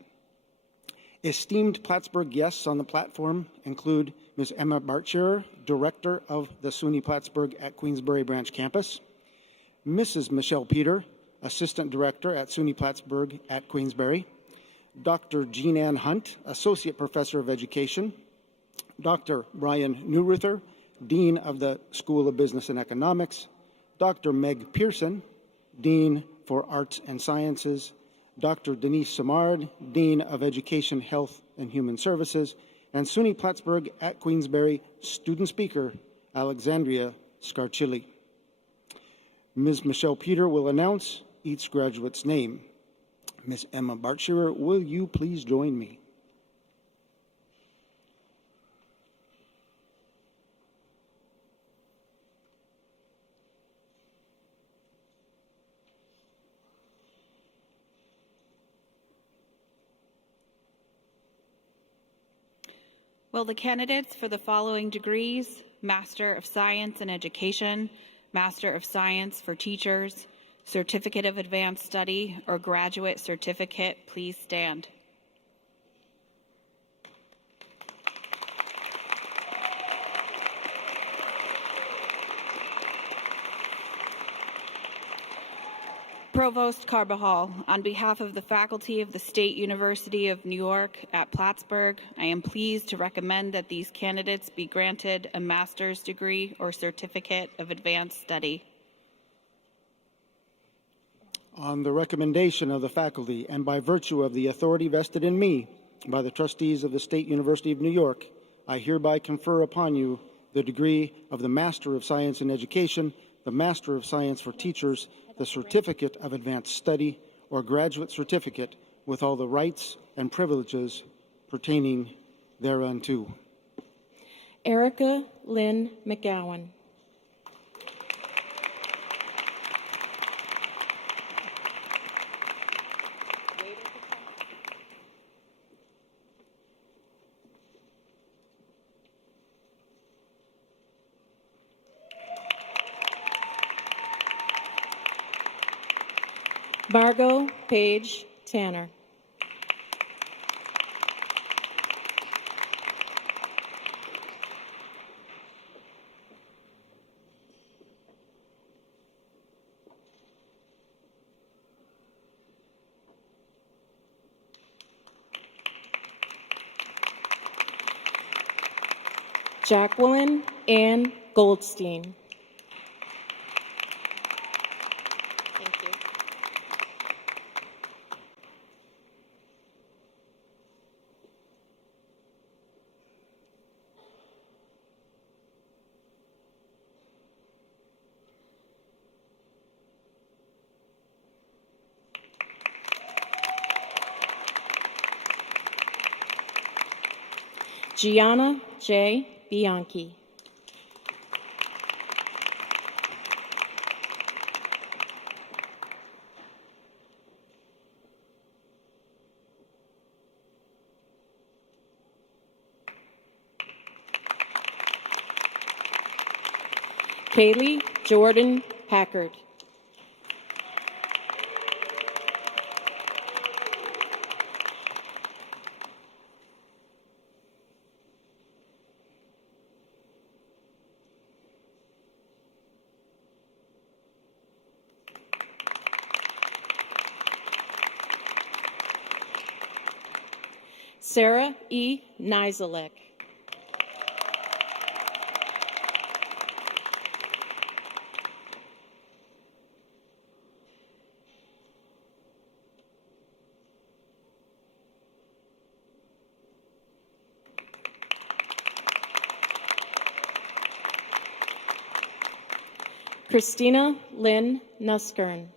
Esteemed Plattsburgh guests on the platform include Ms. Emma Bartsherer, Director of the SUNY Plattsburgh at Queensbury Branch Campus, Mrs. Michelle Peter, Assistant Director at SUNY Plattsburgh at Queensbury, Dr. Jean Ann Hunt, Associate Professor of Education, Dr. Brian Newruther, Dean of the School of Business and Economics, Dr. Meg Pearson, Dean for Arts and Sciences, Dr. Denise Simard, Dean of Education, Health, and Human Services, and SUNY Plattsburgh at Queensbury student speaker, Alexandria Scarchilli. Ms. Michelle Peter will announce each graduate's name. Ms. Emma Bartsherer, will you please join me? Will the candidates for the following degrees, Master of Science in Education, Master of Science for Teachers, Certificate of Advanced Study, or Graduate Certificate, please stand. Provost Carbajal, on behalf of the faculty of the State University of New York at Plattsburgh, I am pleased to recommend that these candidates be granted a master's degree or certificate of advanced study. On the recommendation of the faculty and by virtue of the authority vested in me by the trustees of the State University of New York, I hereby confer upon you the degree of the Master of Science in Education, the Master of Science for Teachers, the Certificate of Advanced Study, or Graduate Certificate with all the rights and privileges pertaining thereunto. Erica Lynn McGowan. Margot Page Tanner. Jacqueline Ann Goldstein. Thank you. Gianna J. Bianchi. Kaylee Jordan Packard. Sarah E. Nizelek. Christina Lynn Nuskern.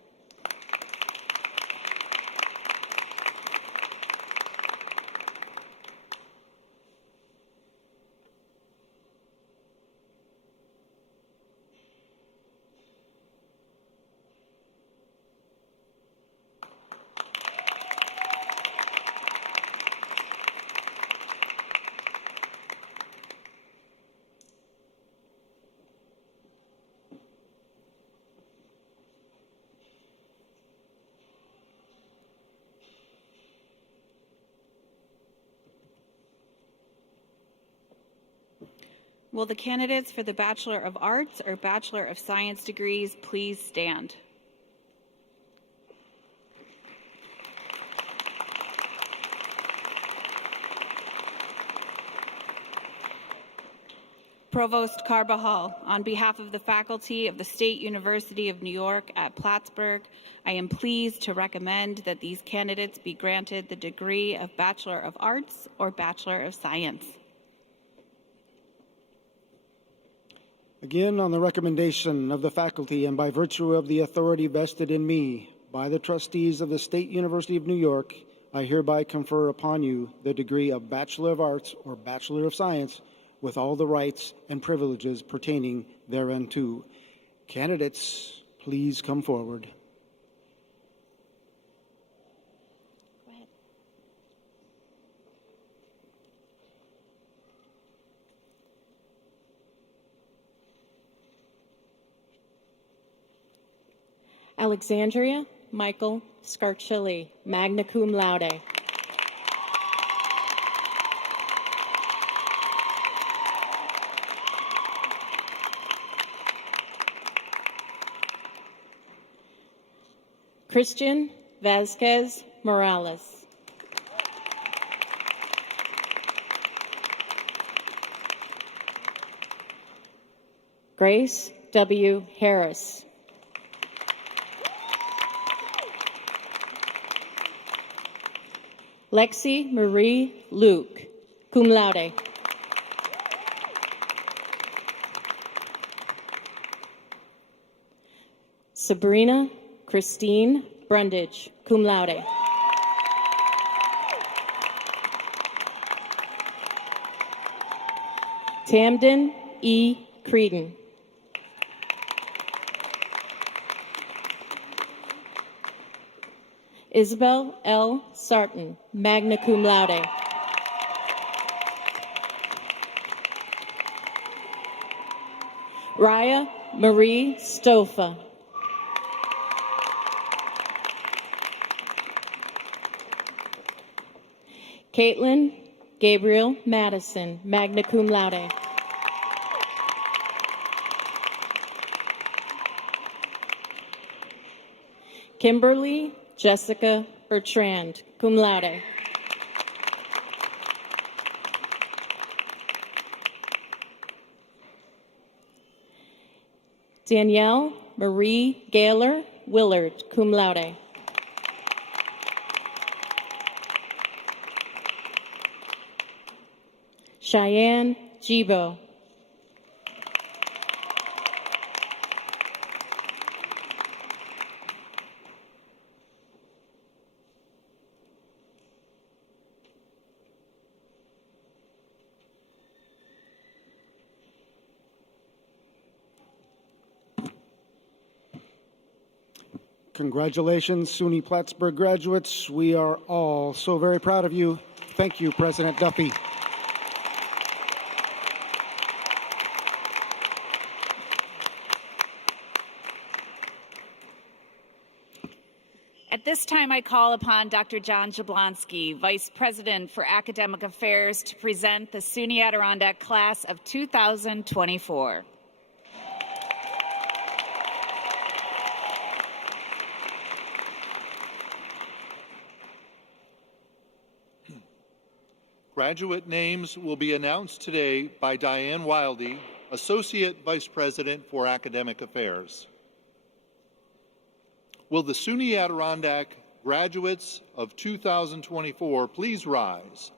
Will the candidates for the Bachelor of Arts or Bachelor of Science degrees please stand? Provost Carbajal, on behalf of the faculty of the State University of New York at Plattsburgh, I am pleased to recommend that these candidates be granted the degree of Bachelor of Arts or Bachelor of Science. Again, on the recommendation of the faculty and by virtue of the authority vested in me by the trustees of the State University of New York, I hereby confer upon you the degree of Bachelor of Arts or Bachelor of Science with all the rights and privileges pertaining thereunto. Candidates, please come forward. Alexandria Michael Scarchilli, magna cum laude. Christian Vasquez Morales. Grace W. Harris. Lexi Marie Luke, cum laude. Sabrina Christine Brundage, cum laude. Tamden E. Creedon. Isabel L. Sarton, magna cum laude. Raya Marie Stofa. Caitlin Gabriel Madison, magna cum laude. Kimberly Jessica Bertrand, cum laude. Danielle Marie Gaylor Willard, cum laude. Cheyenne Jibo. Congratulations, SUNY Plattsburgh graduates. We are all so very proud of you. Thank you, President Duffy. At this time, I call upon Dr. John Jablonski, Vice President for Academic Affairs, to present the SUNY Adirondack Class of 2024. Graduate names will be announced today by Diane Wildy, Associate Vice President for Academic Affairs. Will the SUNY Adirondack graduates of 2024 please rise?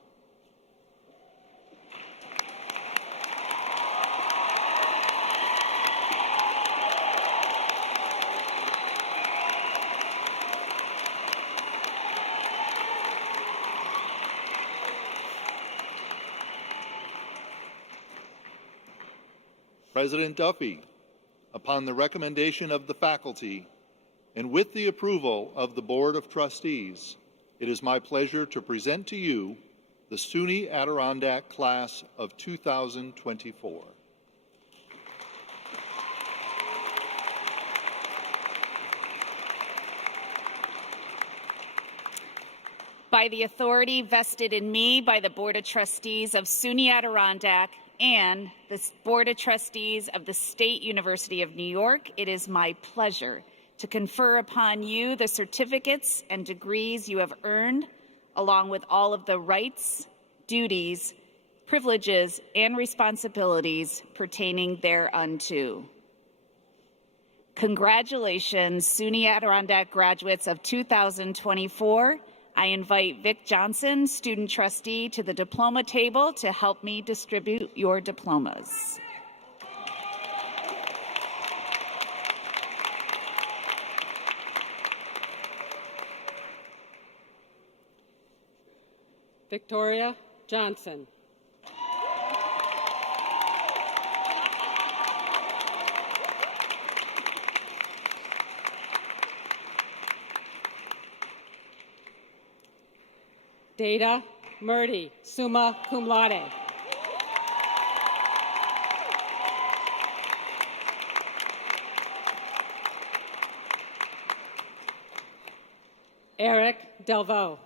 President Duffy, upon the recommendation of the faculty and with the approval of the Board of Trustees, it is my pleasure to present to you the SUNY Adirondack Class of 2024. By the authority vested in me by the Board of Trustees of SUNY Adirondack and the Board of Trustees of the State University of New York, it is my pleasure to confer upon you the certificates and degrees you have earned, along with all of the rights, duties, privileges, and responsibilities pertaining thereunto. Congratulations, SUNY Adirondack graduates of 2024. I invite Vic Johnson, student trustee, to the diploma table to help me distribute your diplomas. Victoria Johnson. Data Murdy, summa cum laude. Eric Delvaux.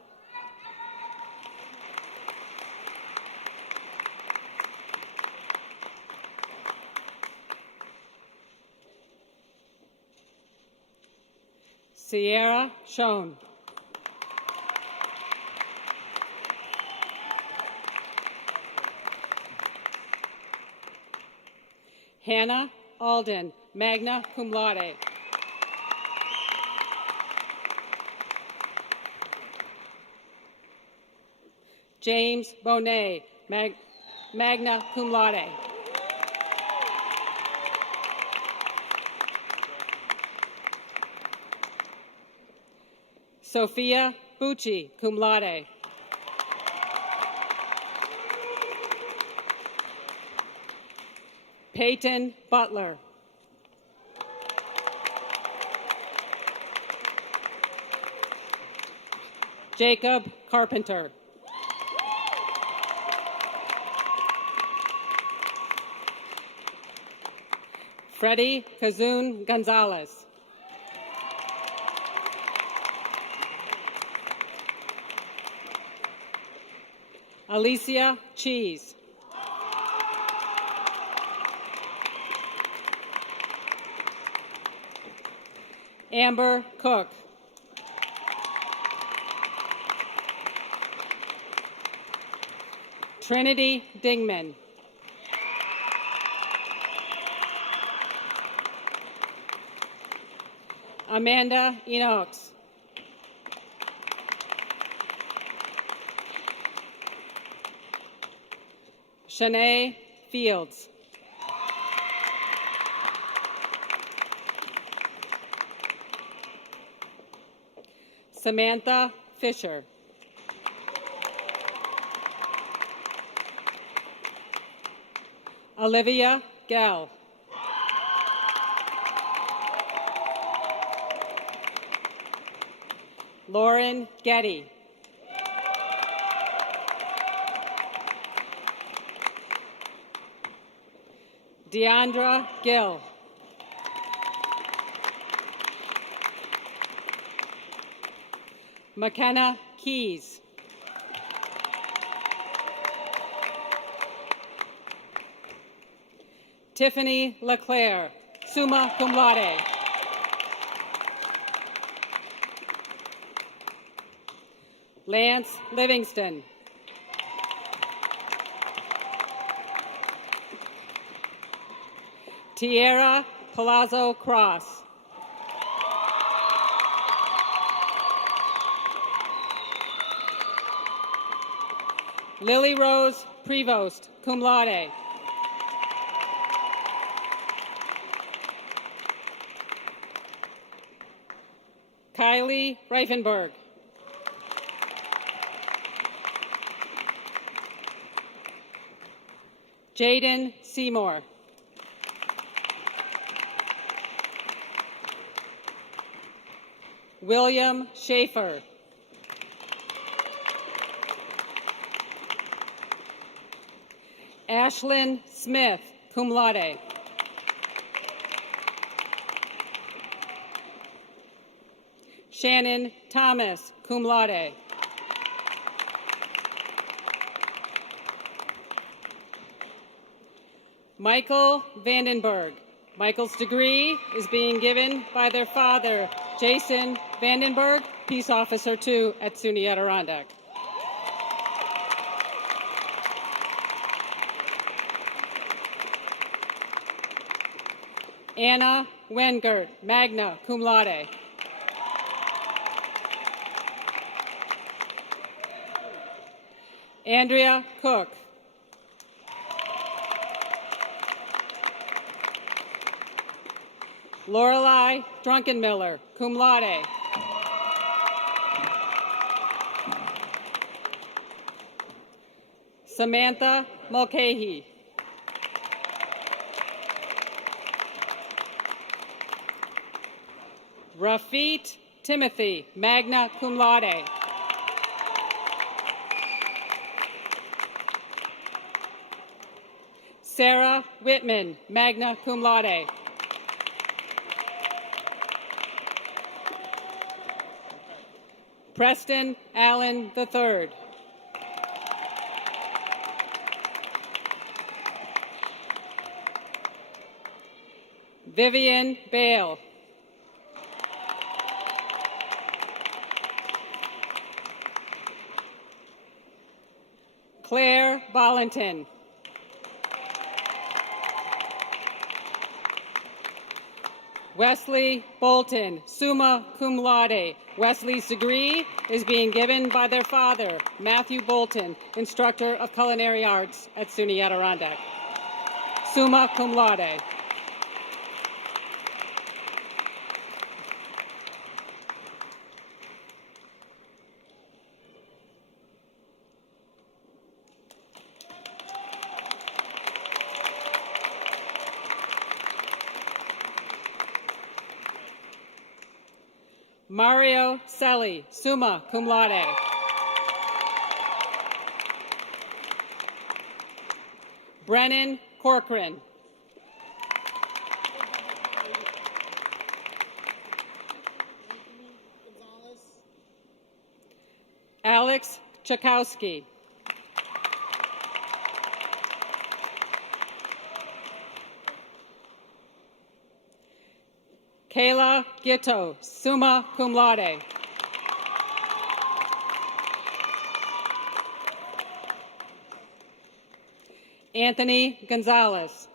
Sierra Schoen. Hannah Alden, magna cum laude. James Bonet, magna cum laude. Sophia Bucci, cum laude. Peyton Butler. Jacob Carpenter. Freddie Kazun Gonzalez. Alicia Cheese. Amber Cook. Trinity Dingman. Amanda Enox. Shanae Fields. Samantha Fisher. Olivia Gell. Lauren Getty. Deandra Gill. McKenna Keys. Tiffany LeClaire, summa cum laude. Lance Livingston. Tierra Palazzo Cross. Lily Rose Prevost, cum laude. Kylie Reifenberg. Jaden Seymour. William Schaefer. Ashlyn Smith, cum laude. Shannon Thomas, cum laude. Michael Vandenberg. Michael's degree is being given by their father, Jason Vandenberg, Peace Officer 2 at SUNY Adirondack. Anna Wengert, magna cum laude. Andrea Cook. Lorelei Drunkenmiller, cum laude. Samantha Mulcahy. Rafit Timothy, magna cum laude. Sarah Whitman, magna cum laude. Preston Allen III. Vivian Bale. Claire Bollinton. Wesley Bolton, summa cum laude. Wesley's degree is being given by their father, Matthew Bolton, instructor of culinary arts at SUNY Adirondack. Summa cum laude. Mario Selly, summa cum laude. Brennan Corcoran. Alex Chakowski. Kayla Gitto, summa cum laude. Anthony Gonzalez.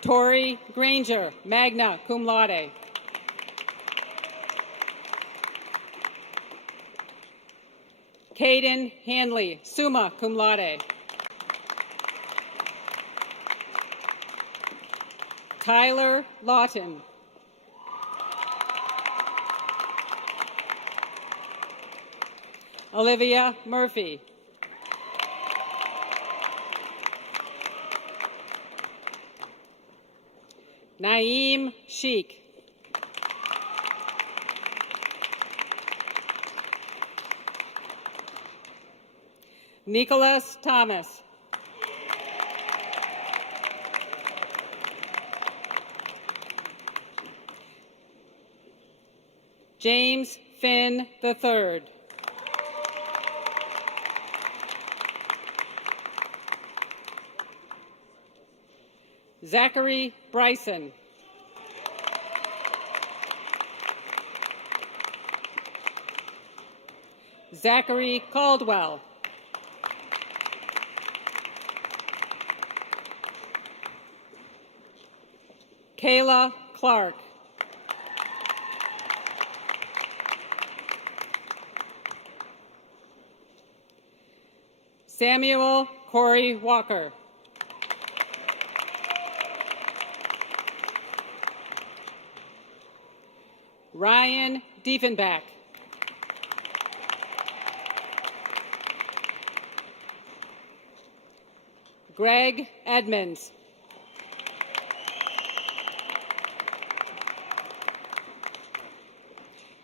Tori Granger, magna cum laude. Caden Hanley, summa cum laude. Tyler Lawton. Olivia Murphy. Naeem Sheikh. Nicholas Thomas. James Finn III. Zachary Bryson. Zachary Caldwell. Kayla Clark. Samuel Corey Walker. Ryan Diefenbach. Greg Edmonds.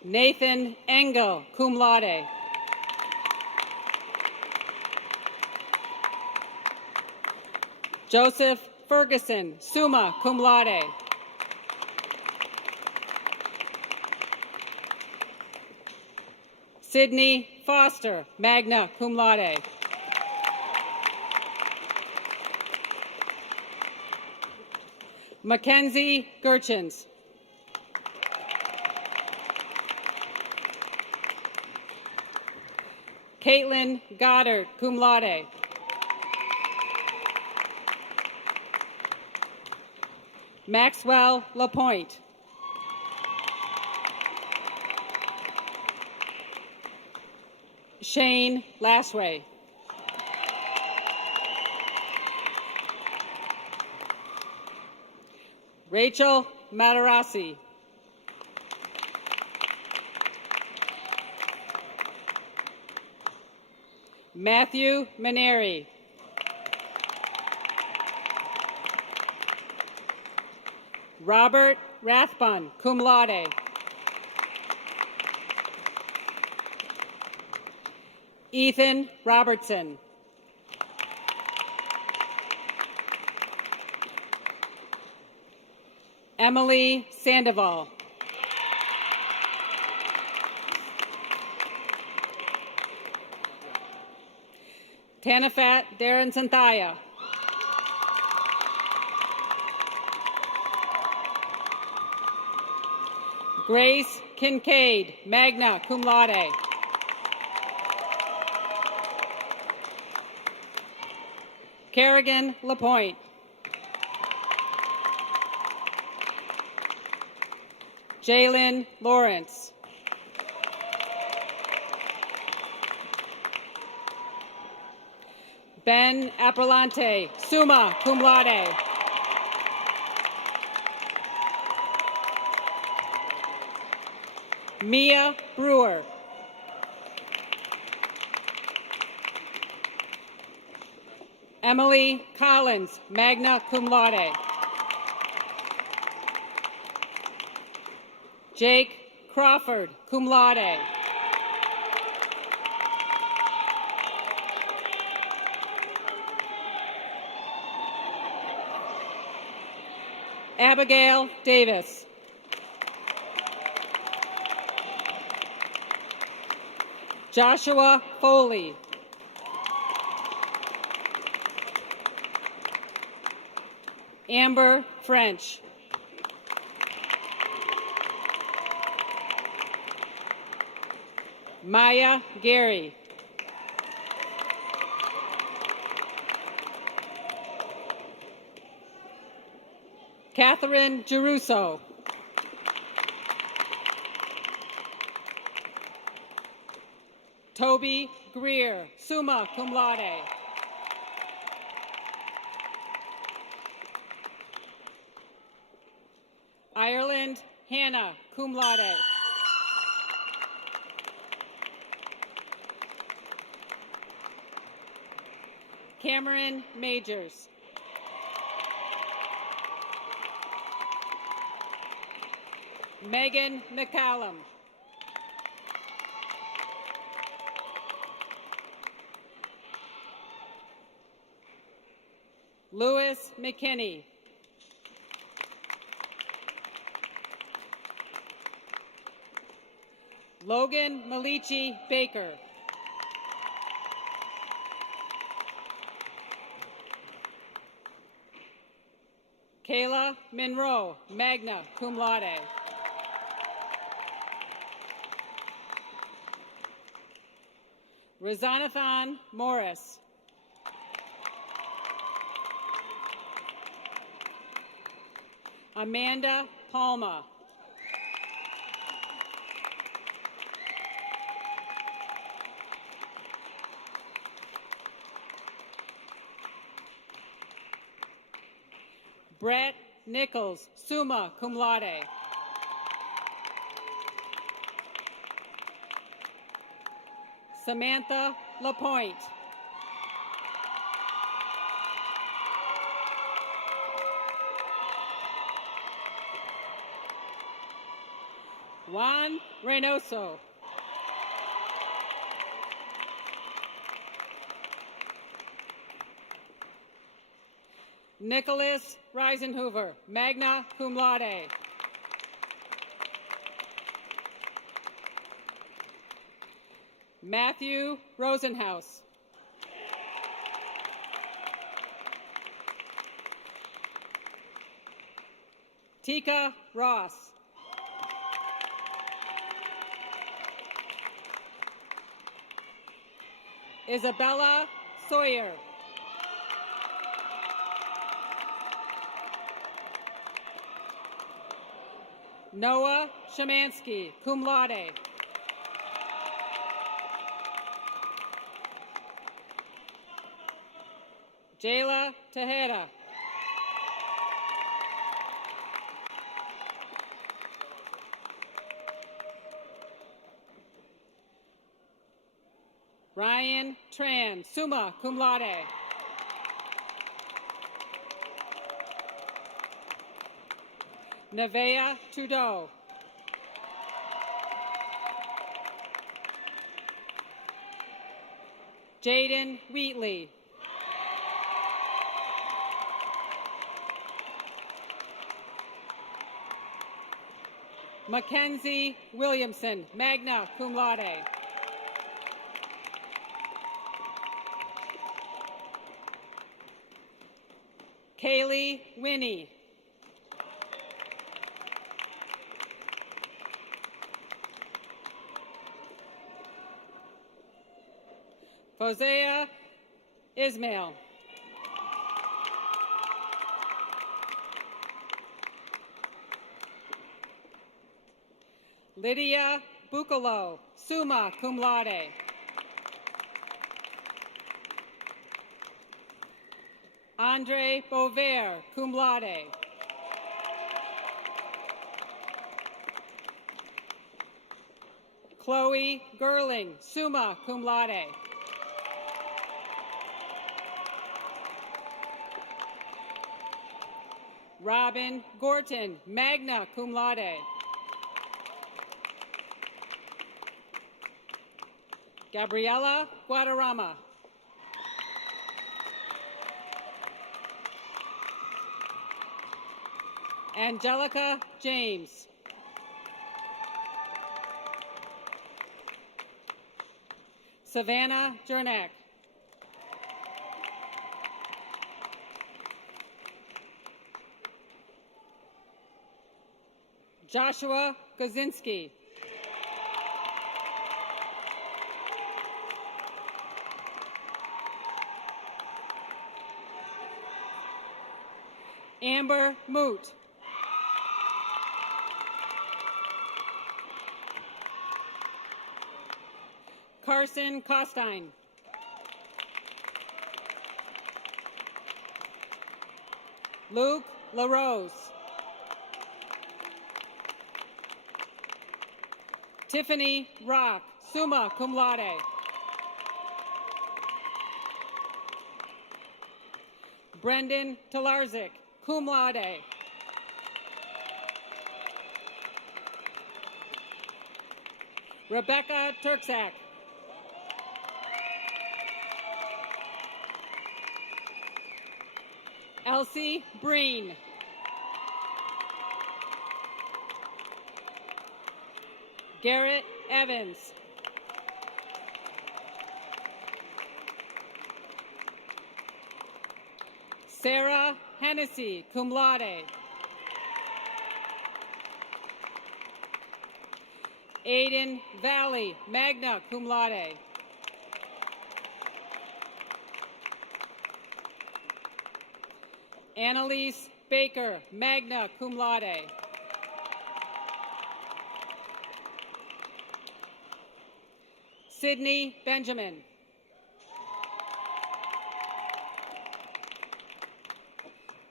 Nathan Engel, cum laude. Joseph Ferguson, summa cum laude. Sydney Foster, magna cum laude. Mackenzie Gurchins. Caitlin Goddard, cum laude. Maxwell Lapointe. Shane Lasway. Rachel Matarasi. Matthew Maneri. Robert Rathbun, cum laude. Ethan Robertson. Emily Sandoval. Tanafat Darren Santhaya. Grace Kincaid, magna cum laude. Kerrigan Lapointe. Jalen Lawrence. Ben Aperlante, summa cum laude. Mia Brewer. Emily Collins, magna cum laude. Jake Crawford, cum laude. Abigail Davis. Joshua Foley. Amber French. Maya Gary. Catherine Geruso. Toby Greer, summa cum laude. Ireland Hannah, cum laude. Cameron Majors. Megan McCallum. Louis McKinney. Logan Malici Baker. Kayla Monroe, magna cum laude. Razanathan Morris. Amanda Palma. Brett Nichols, summa cum laude. Samantha Lapointe. Juan Reynoso. Nicholas Reisenhoover, magna cum laude. Matthew Rosenhaus. Tika Ross. Isabella Sawyer. Noah Shemansky, cum laude. Jayla Tejeda. Ryan Tran, summa cum laude. Nevaeh Trudeau. Jaden Wheatley. Mackenzie Williamson, magna cum laude. Kaylee Winnie. Fozea Ismail. Lydia Bucalo, summa cum laude. Andre Bover, cum laude. Chloe Gerling, summa cum laude. Robin Gorton, magna cum laude. Gabriela Guadarrama. Angelica James. Savannah Jernak. Joshua Kozinski. Amber Moot. Carson Costine. Luke LaRose. Tiffany Rock, summa cum laude. Brendan Talarzik, cum laude. Rebecca Turksack. Elsie Breen. Garrett Evans. Sarah Hennessy, cum laude. Aiden Valley, magna cum laude. Annalise Baker, magna cum laude. Sydney Benjamin.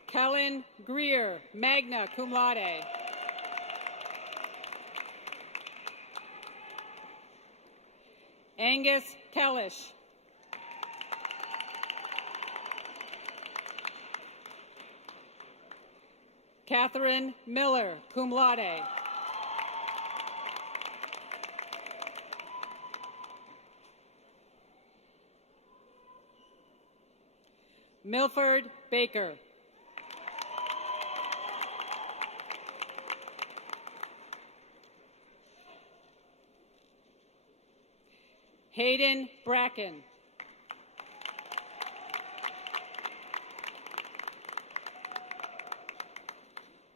Kellen Greer, magna cum laude. Angus Kellish. Catherine Miller, cum laude. Milford Baker. Hayden Bracken.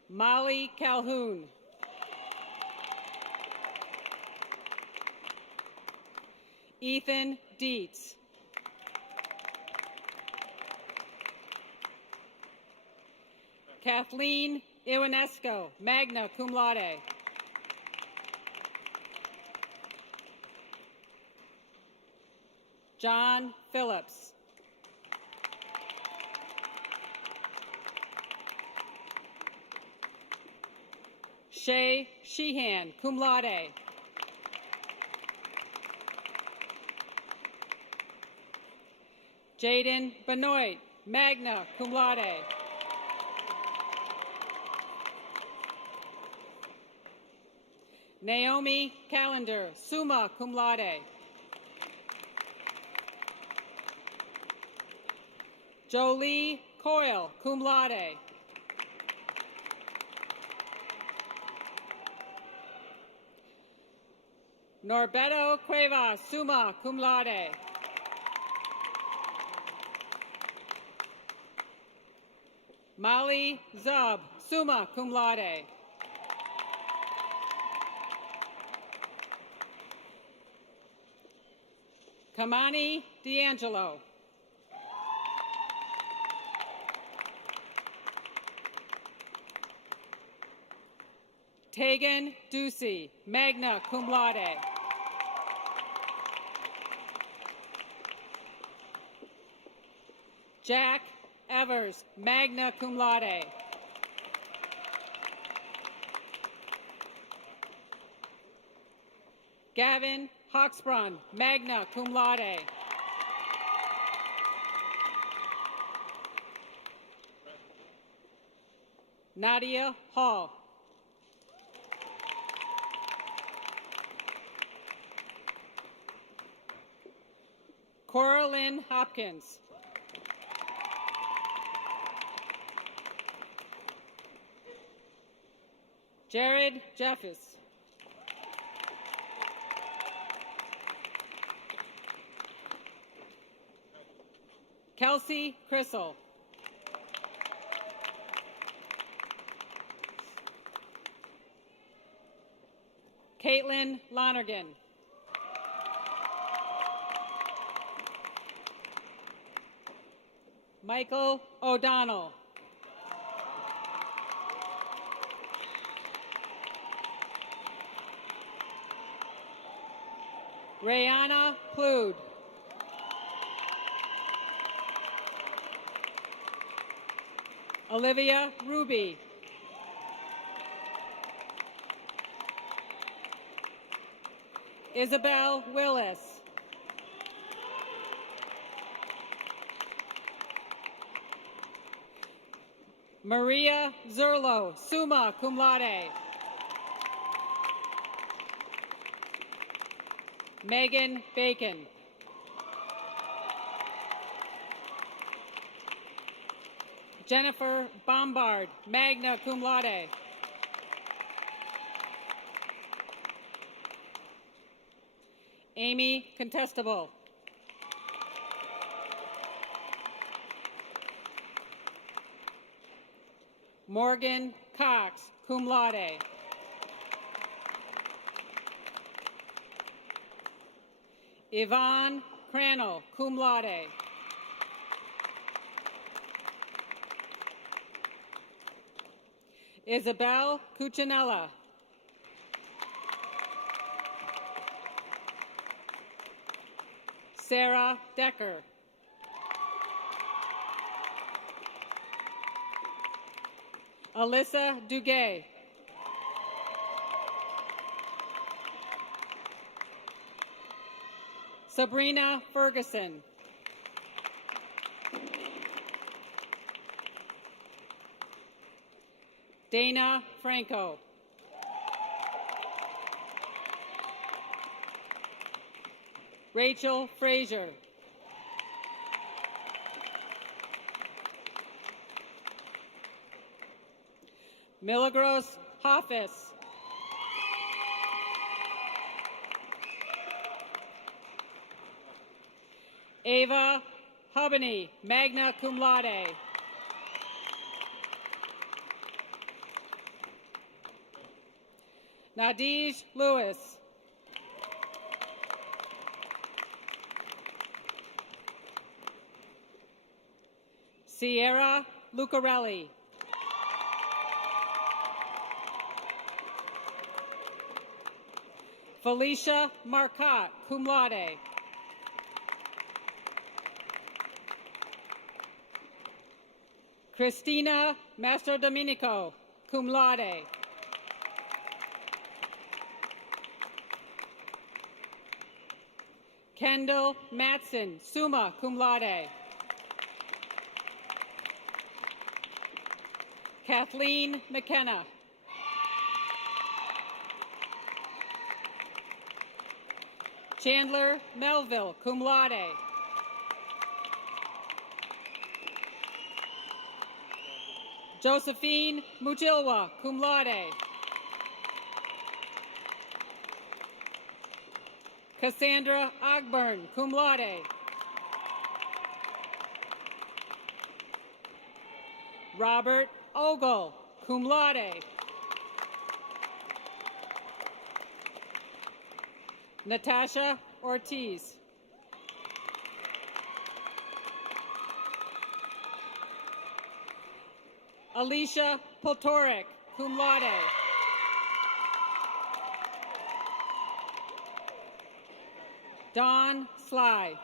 Molly Calhoun. Ethan Dietz. Kathleen Iwanesco, magna cum laude. John Phillips. Shay Sheehan, cum laude. Jaden Benoit, magna cum laude. Naomi Callender, summa cum laude. Jolie Coyle, cum laude. Norberto Cuevas, summa cum laude. Molly Zub, summa cum laude. Kamani D'Angelo. Tegan Ducey, magna cum laude. Jack Evers, magna cum laude. Gavin Hoxbrun, magna cum laude. Nadia Hall. Coraline Hopkins. Jared Jeffis. Kelsey Crissell. Caitlin Lonergan. Michael O'Donnell. Rayana Plood. Olivia Ruby. Isabel Willis. Maria Zerlo, summa cum laude. Megan Bacon. Jennifer Bombard, magna cum laude. Amy Contestable. Morgan Cox, cum laude. Yvonne Crannell, cum laude. Isabel Cuccinella. Sarah Decker. Alyssa Duguay. Sabrina Ferguson. Dana Franco. Rachel Frazier. Milagros Hafiz. Ava Hubany, magna cum laude. Nadege Lewis. Sierra Lucarelli. Felicia Marcotte, cum laude. Christina Mastrodomenico, cum laude. Kendall Matson, summa cum laude. Kathleen McKenna. Chandler Melville, cum laude. Josephine Mutilwa, cum laude. Cassandra Ogburn, cum laude. Robert Ogle, cum laude. Natasha Ortiz. Alicia Poltorek, cum laude. Dawn Sly.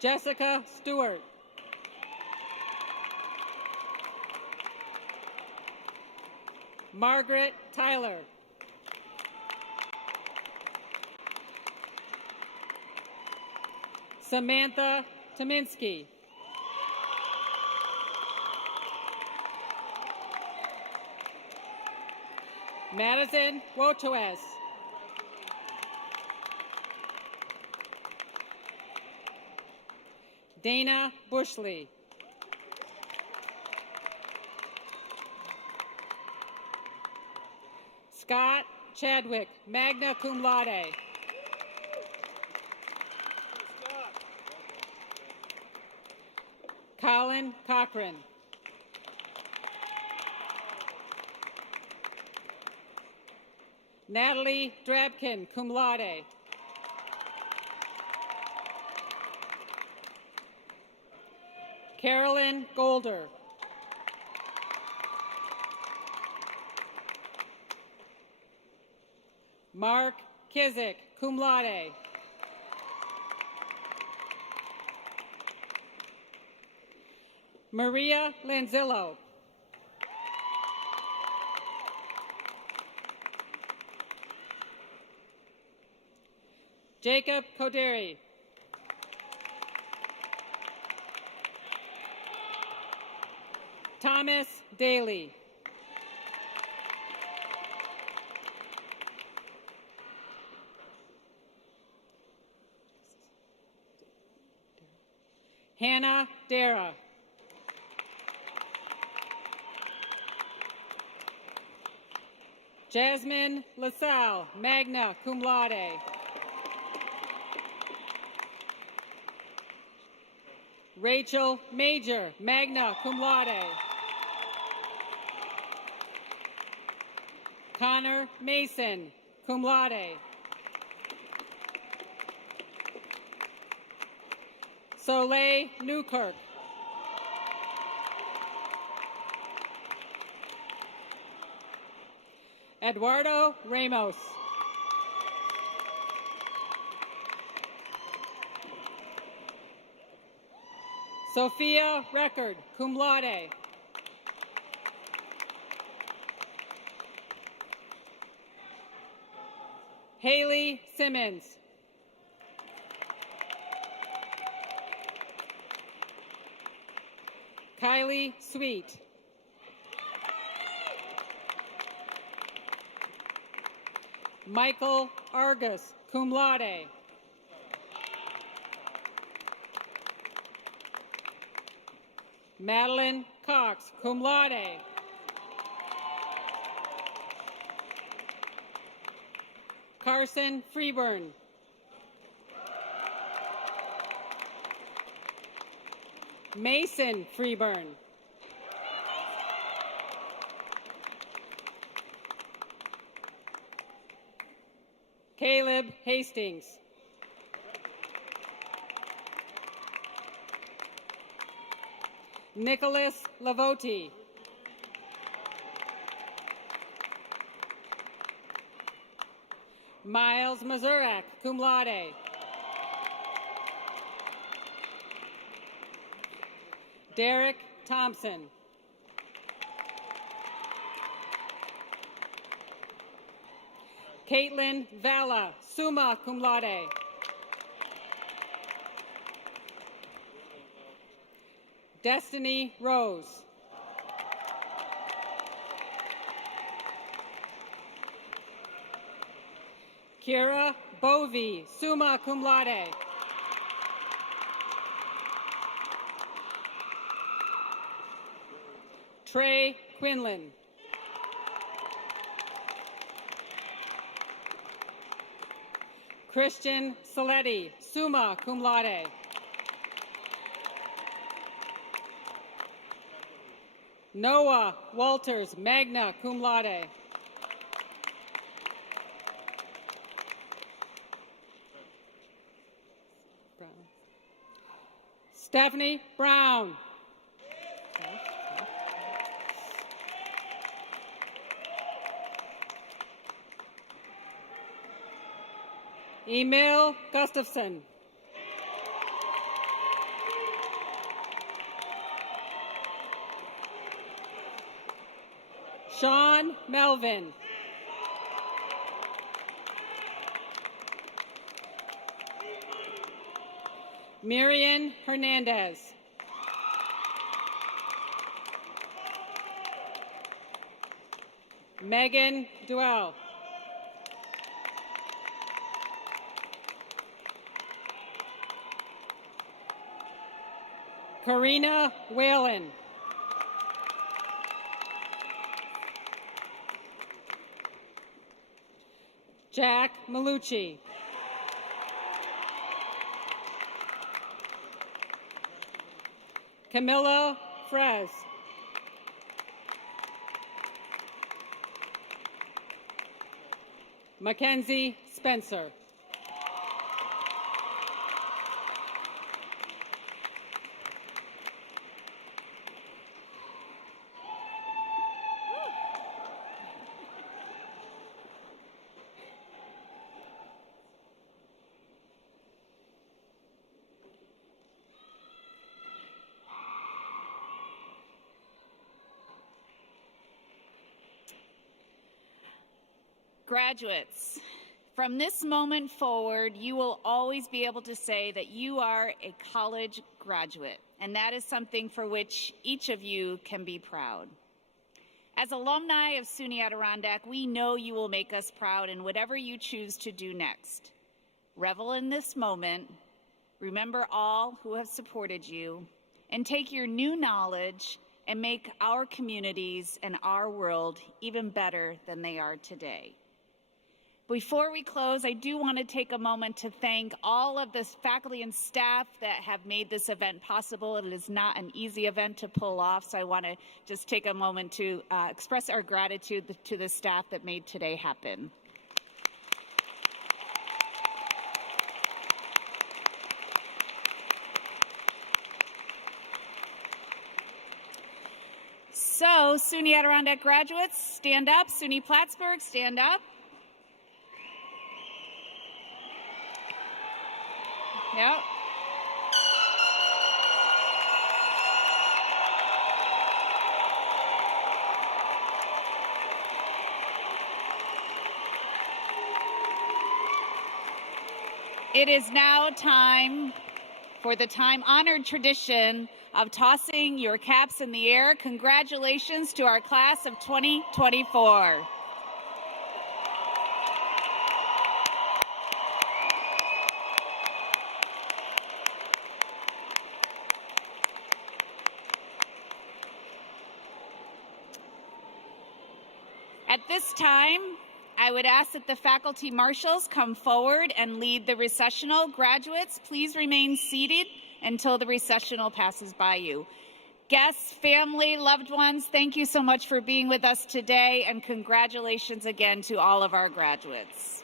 Jessica Stewart. Margaret Tyler. Samantha Tominski. Madison Wotoes. Dana Bushley. Scott Chadwick, magna cum laude. Colin Cochran. Natalie Drabkin, cum laude. Carolyn Golder. Mark Kizik, cum laude. Maria Lanzillo. Jacob Koderi. Thomas Daly. Hannah Dara. Jasmine LaSalle, magna cum laude. Rachel Major, magna cum laude. Connor Mason, cum laude. Soleil Newkirk. Eduardo Ramos. Sophia Record, cum laude. Haley Simmons. Kylie Sweet. Michael Argus, cum laude. Madeline Cox, cum laude. Carson Freeburn. Mason Freeburn. Caleb Hastings. Nicholas Lavoti. Miles Mazurak, cum laude. Derek Thompson. Caitlin Valla, summa cum laude. Destiny Rose. Kira Bovey, summa cum laude. Trey Quinlan. Christian Saletti, summa cum laude. Noah Walters, magna cum laude. Stephanie Brown. Emil Gustafson. Sean Melvin. Miriam Hernandez. Megan Duell. Karina Whalen. Jack Malucci. Camilla Frez. Mackenzie Spencer. Graduates, from this moment forward, you will always be able to say that you are a college graduate, and that is something for which each of you can be proud. As alumni of SUNY Adirondack, we know you will make us proud in whatever you choose to do next. Revel in this moment, remember all who have supported you, and take your new knowledge and make our communities and our world even better than they are today. Before we close, I do want to take a moment to thank all of the faculty and staff that have made this event possible. It is not an easy event to pull off, so I want to just take a moment to express our gratitude to the staff that made today happen. So, SUNY Adirondack graduates, stand up. SUNY Plattsburgh, stand up. Yep. It is now time for the time-honored tradition of tossing your caps in the air. Congratulations to our class of 2024. At this time, I would ask that the faculty marshals come forward and lead the recessional. Graduates, please remain seated until the recessional passes by you. Guests, family, loved ones, thank you so much for being with us today, and congratulations again to all of our graduates.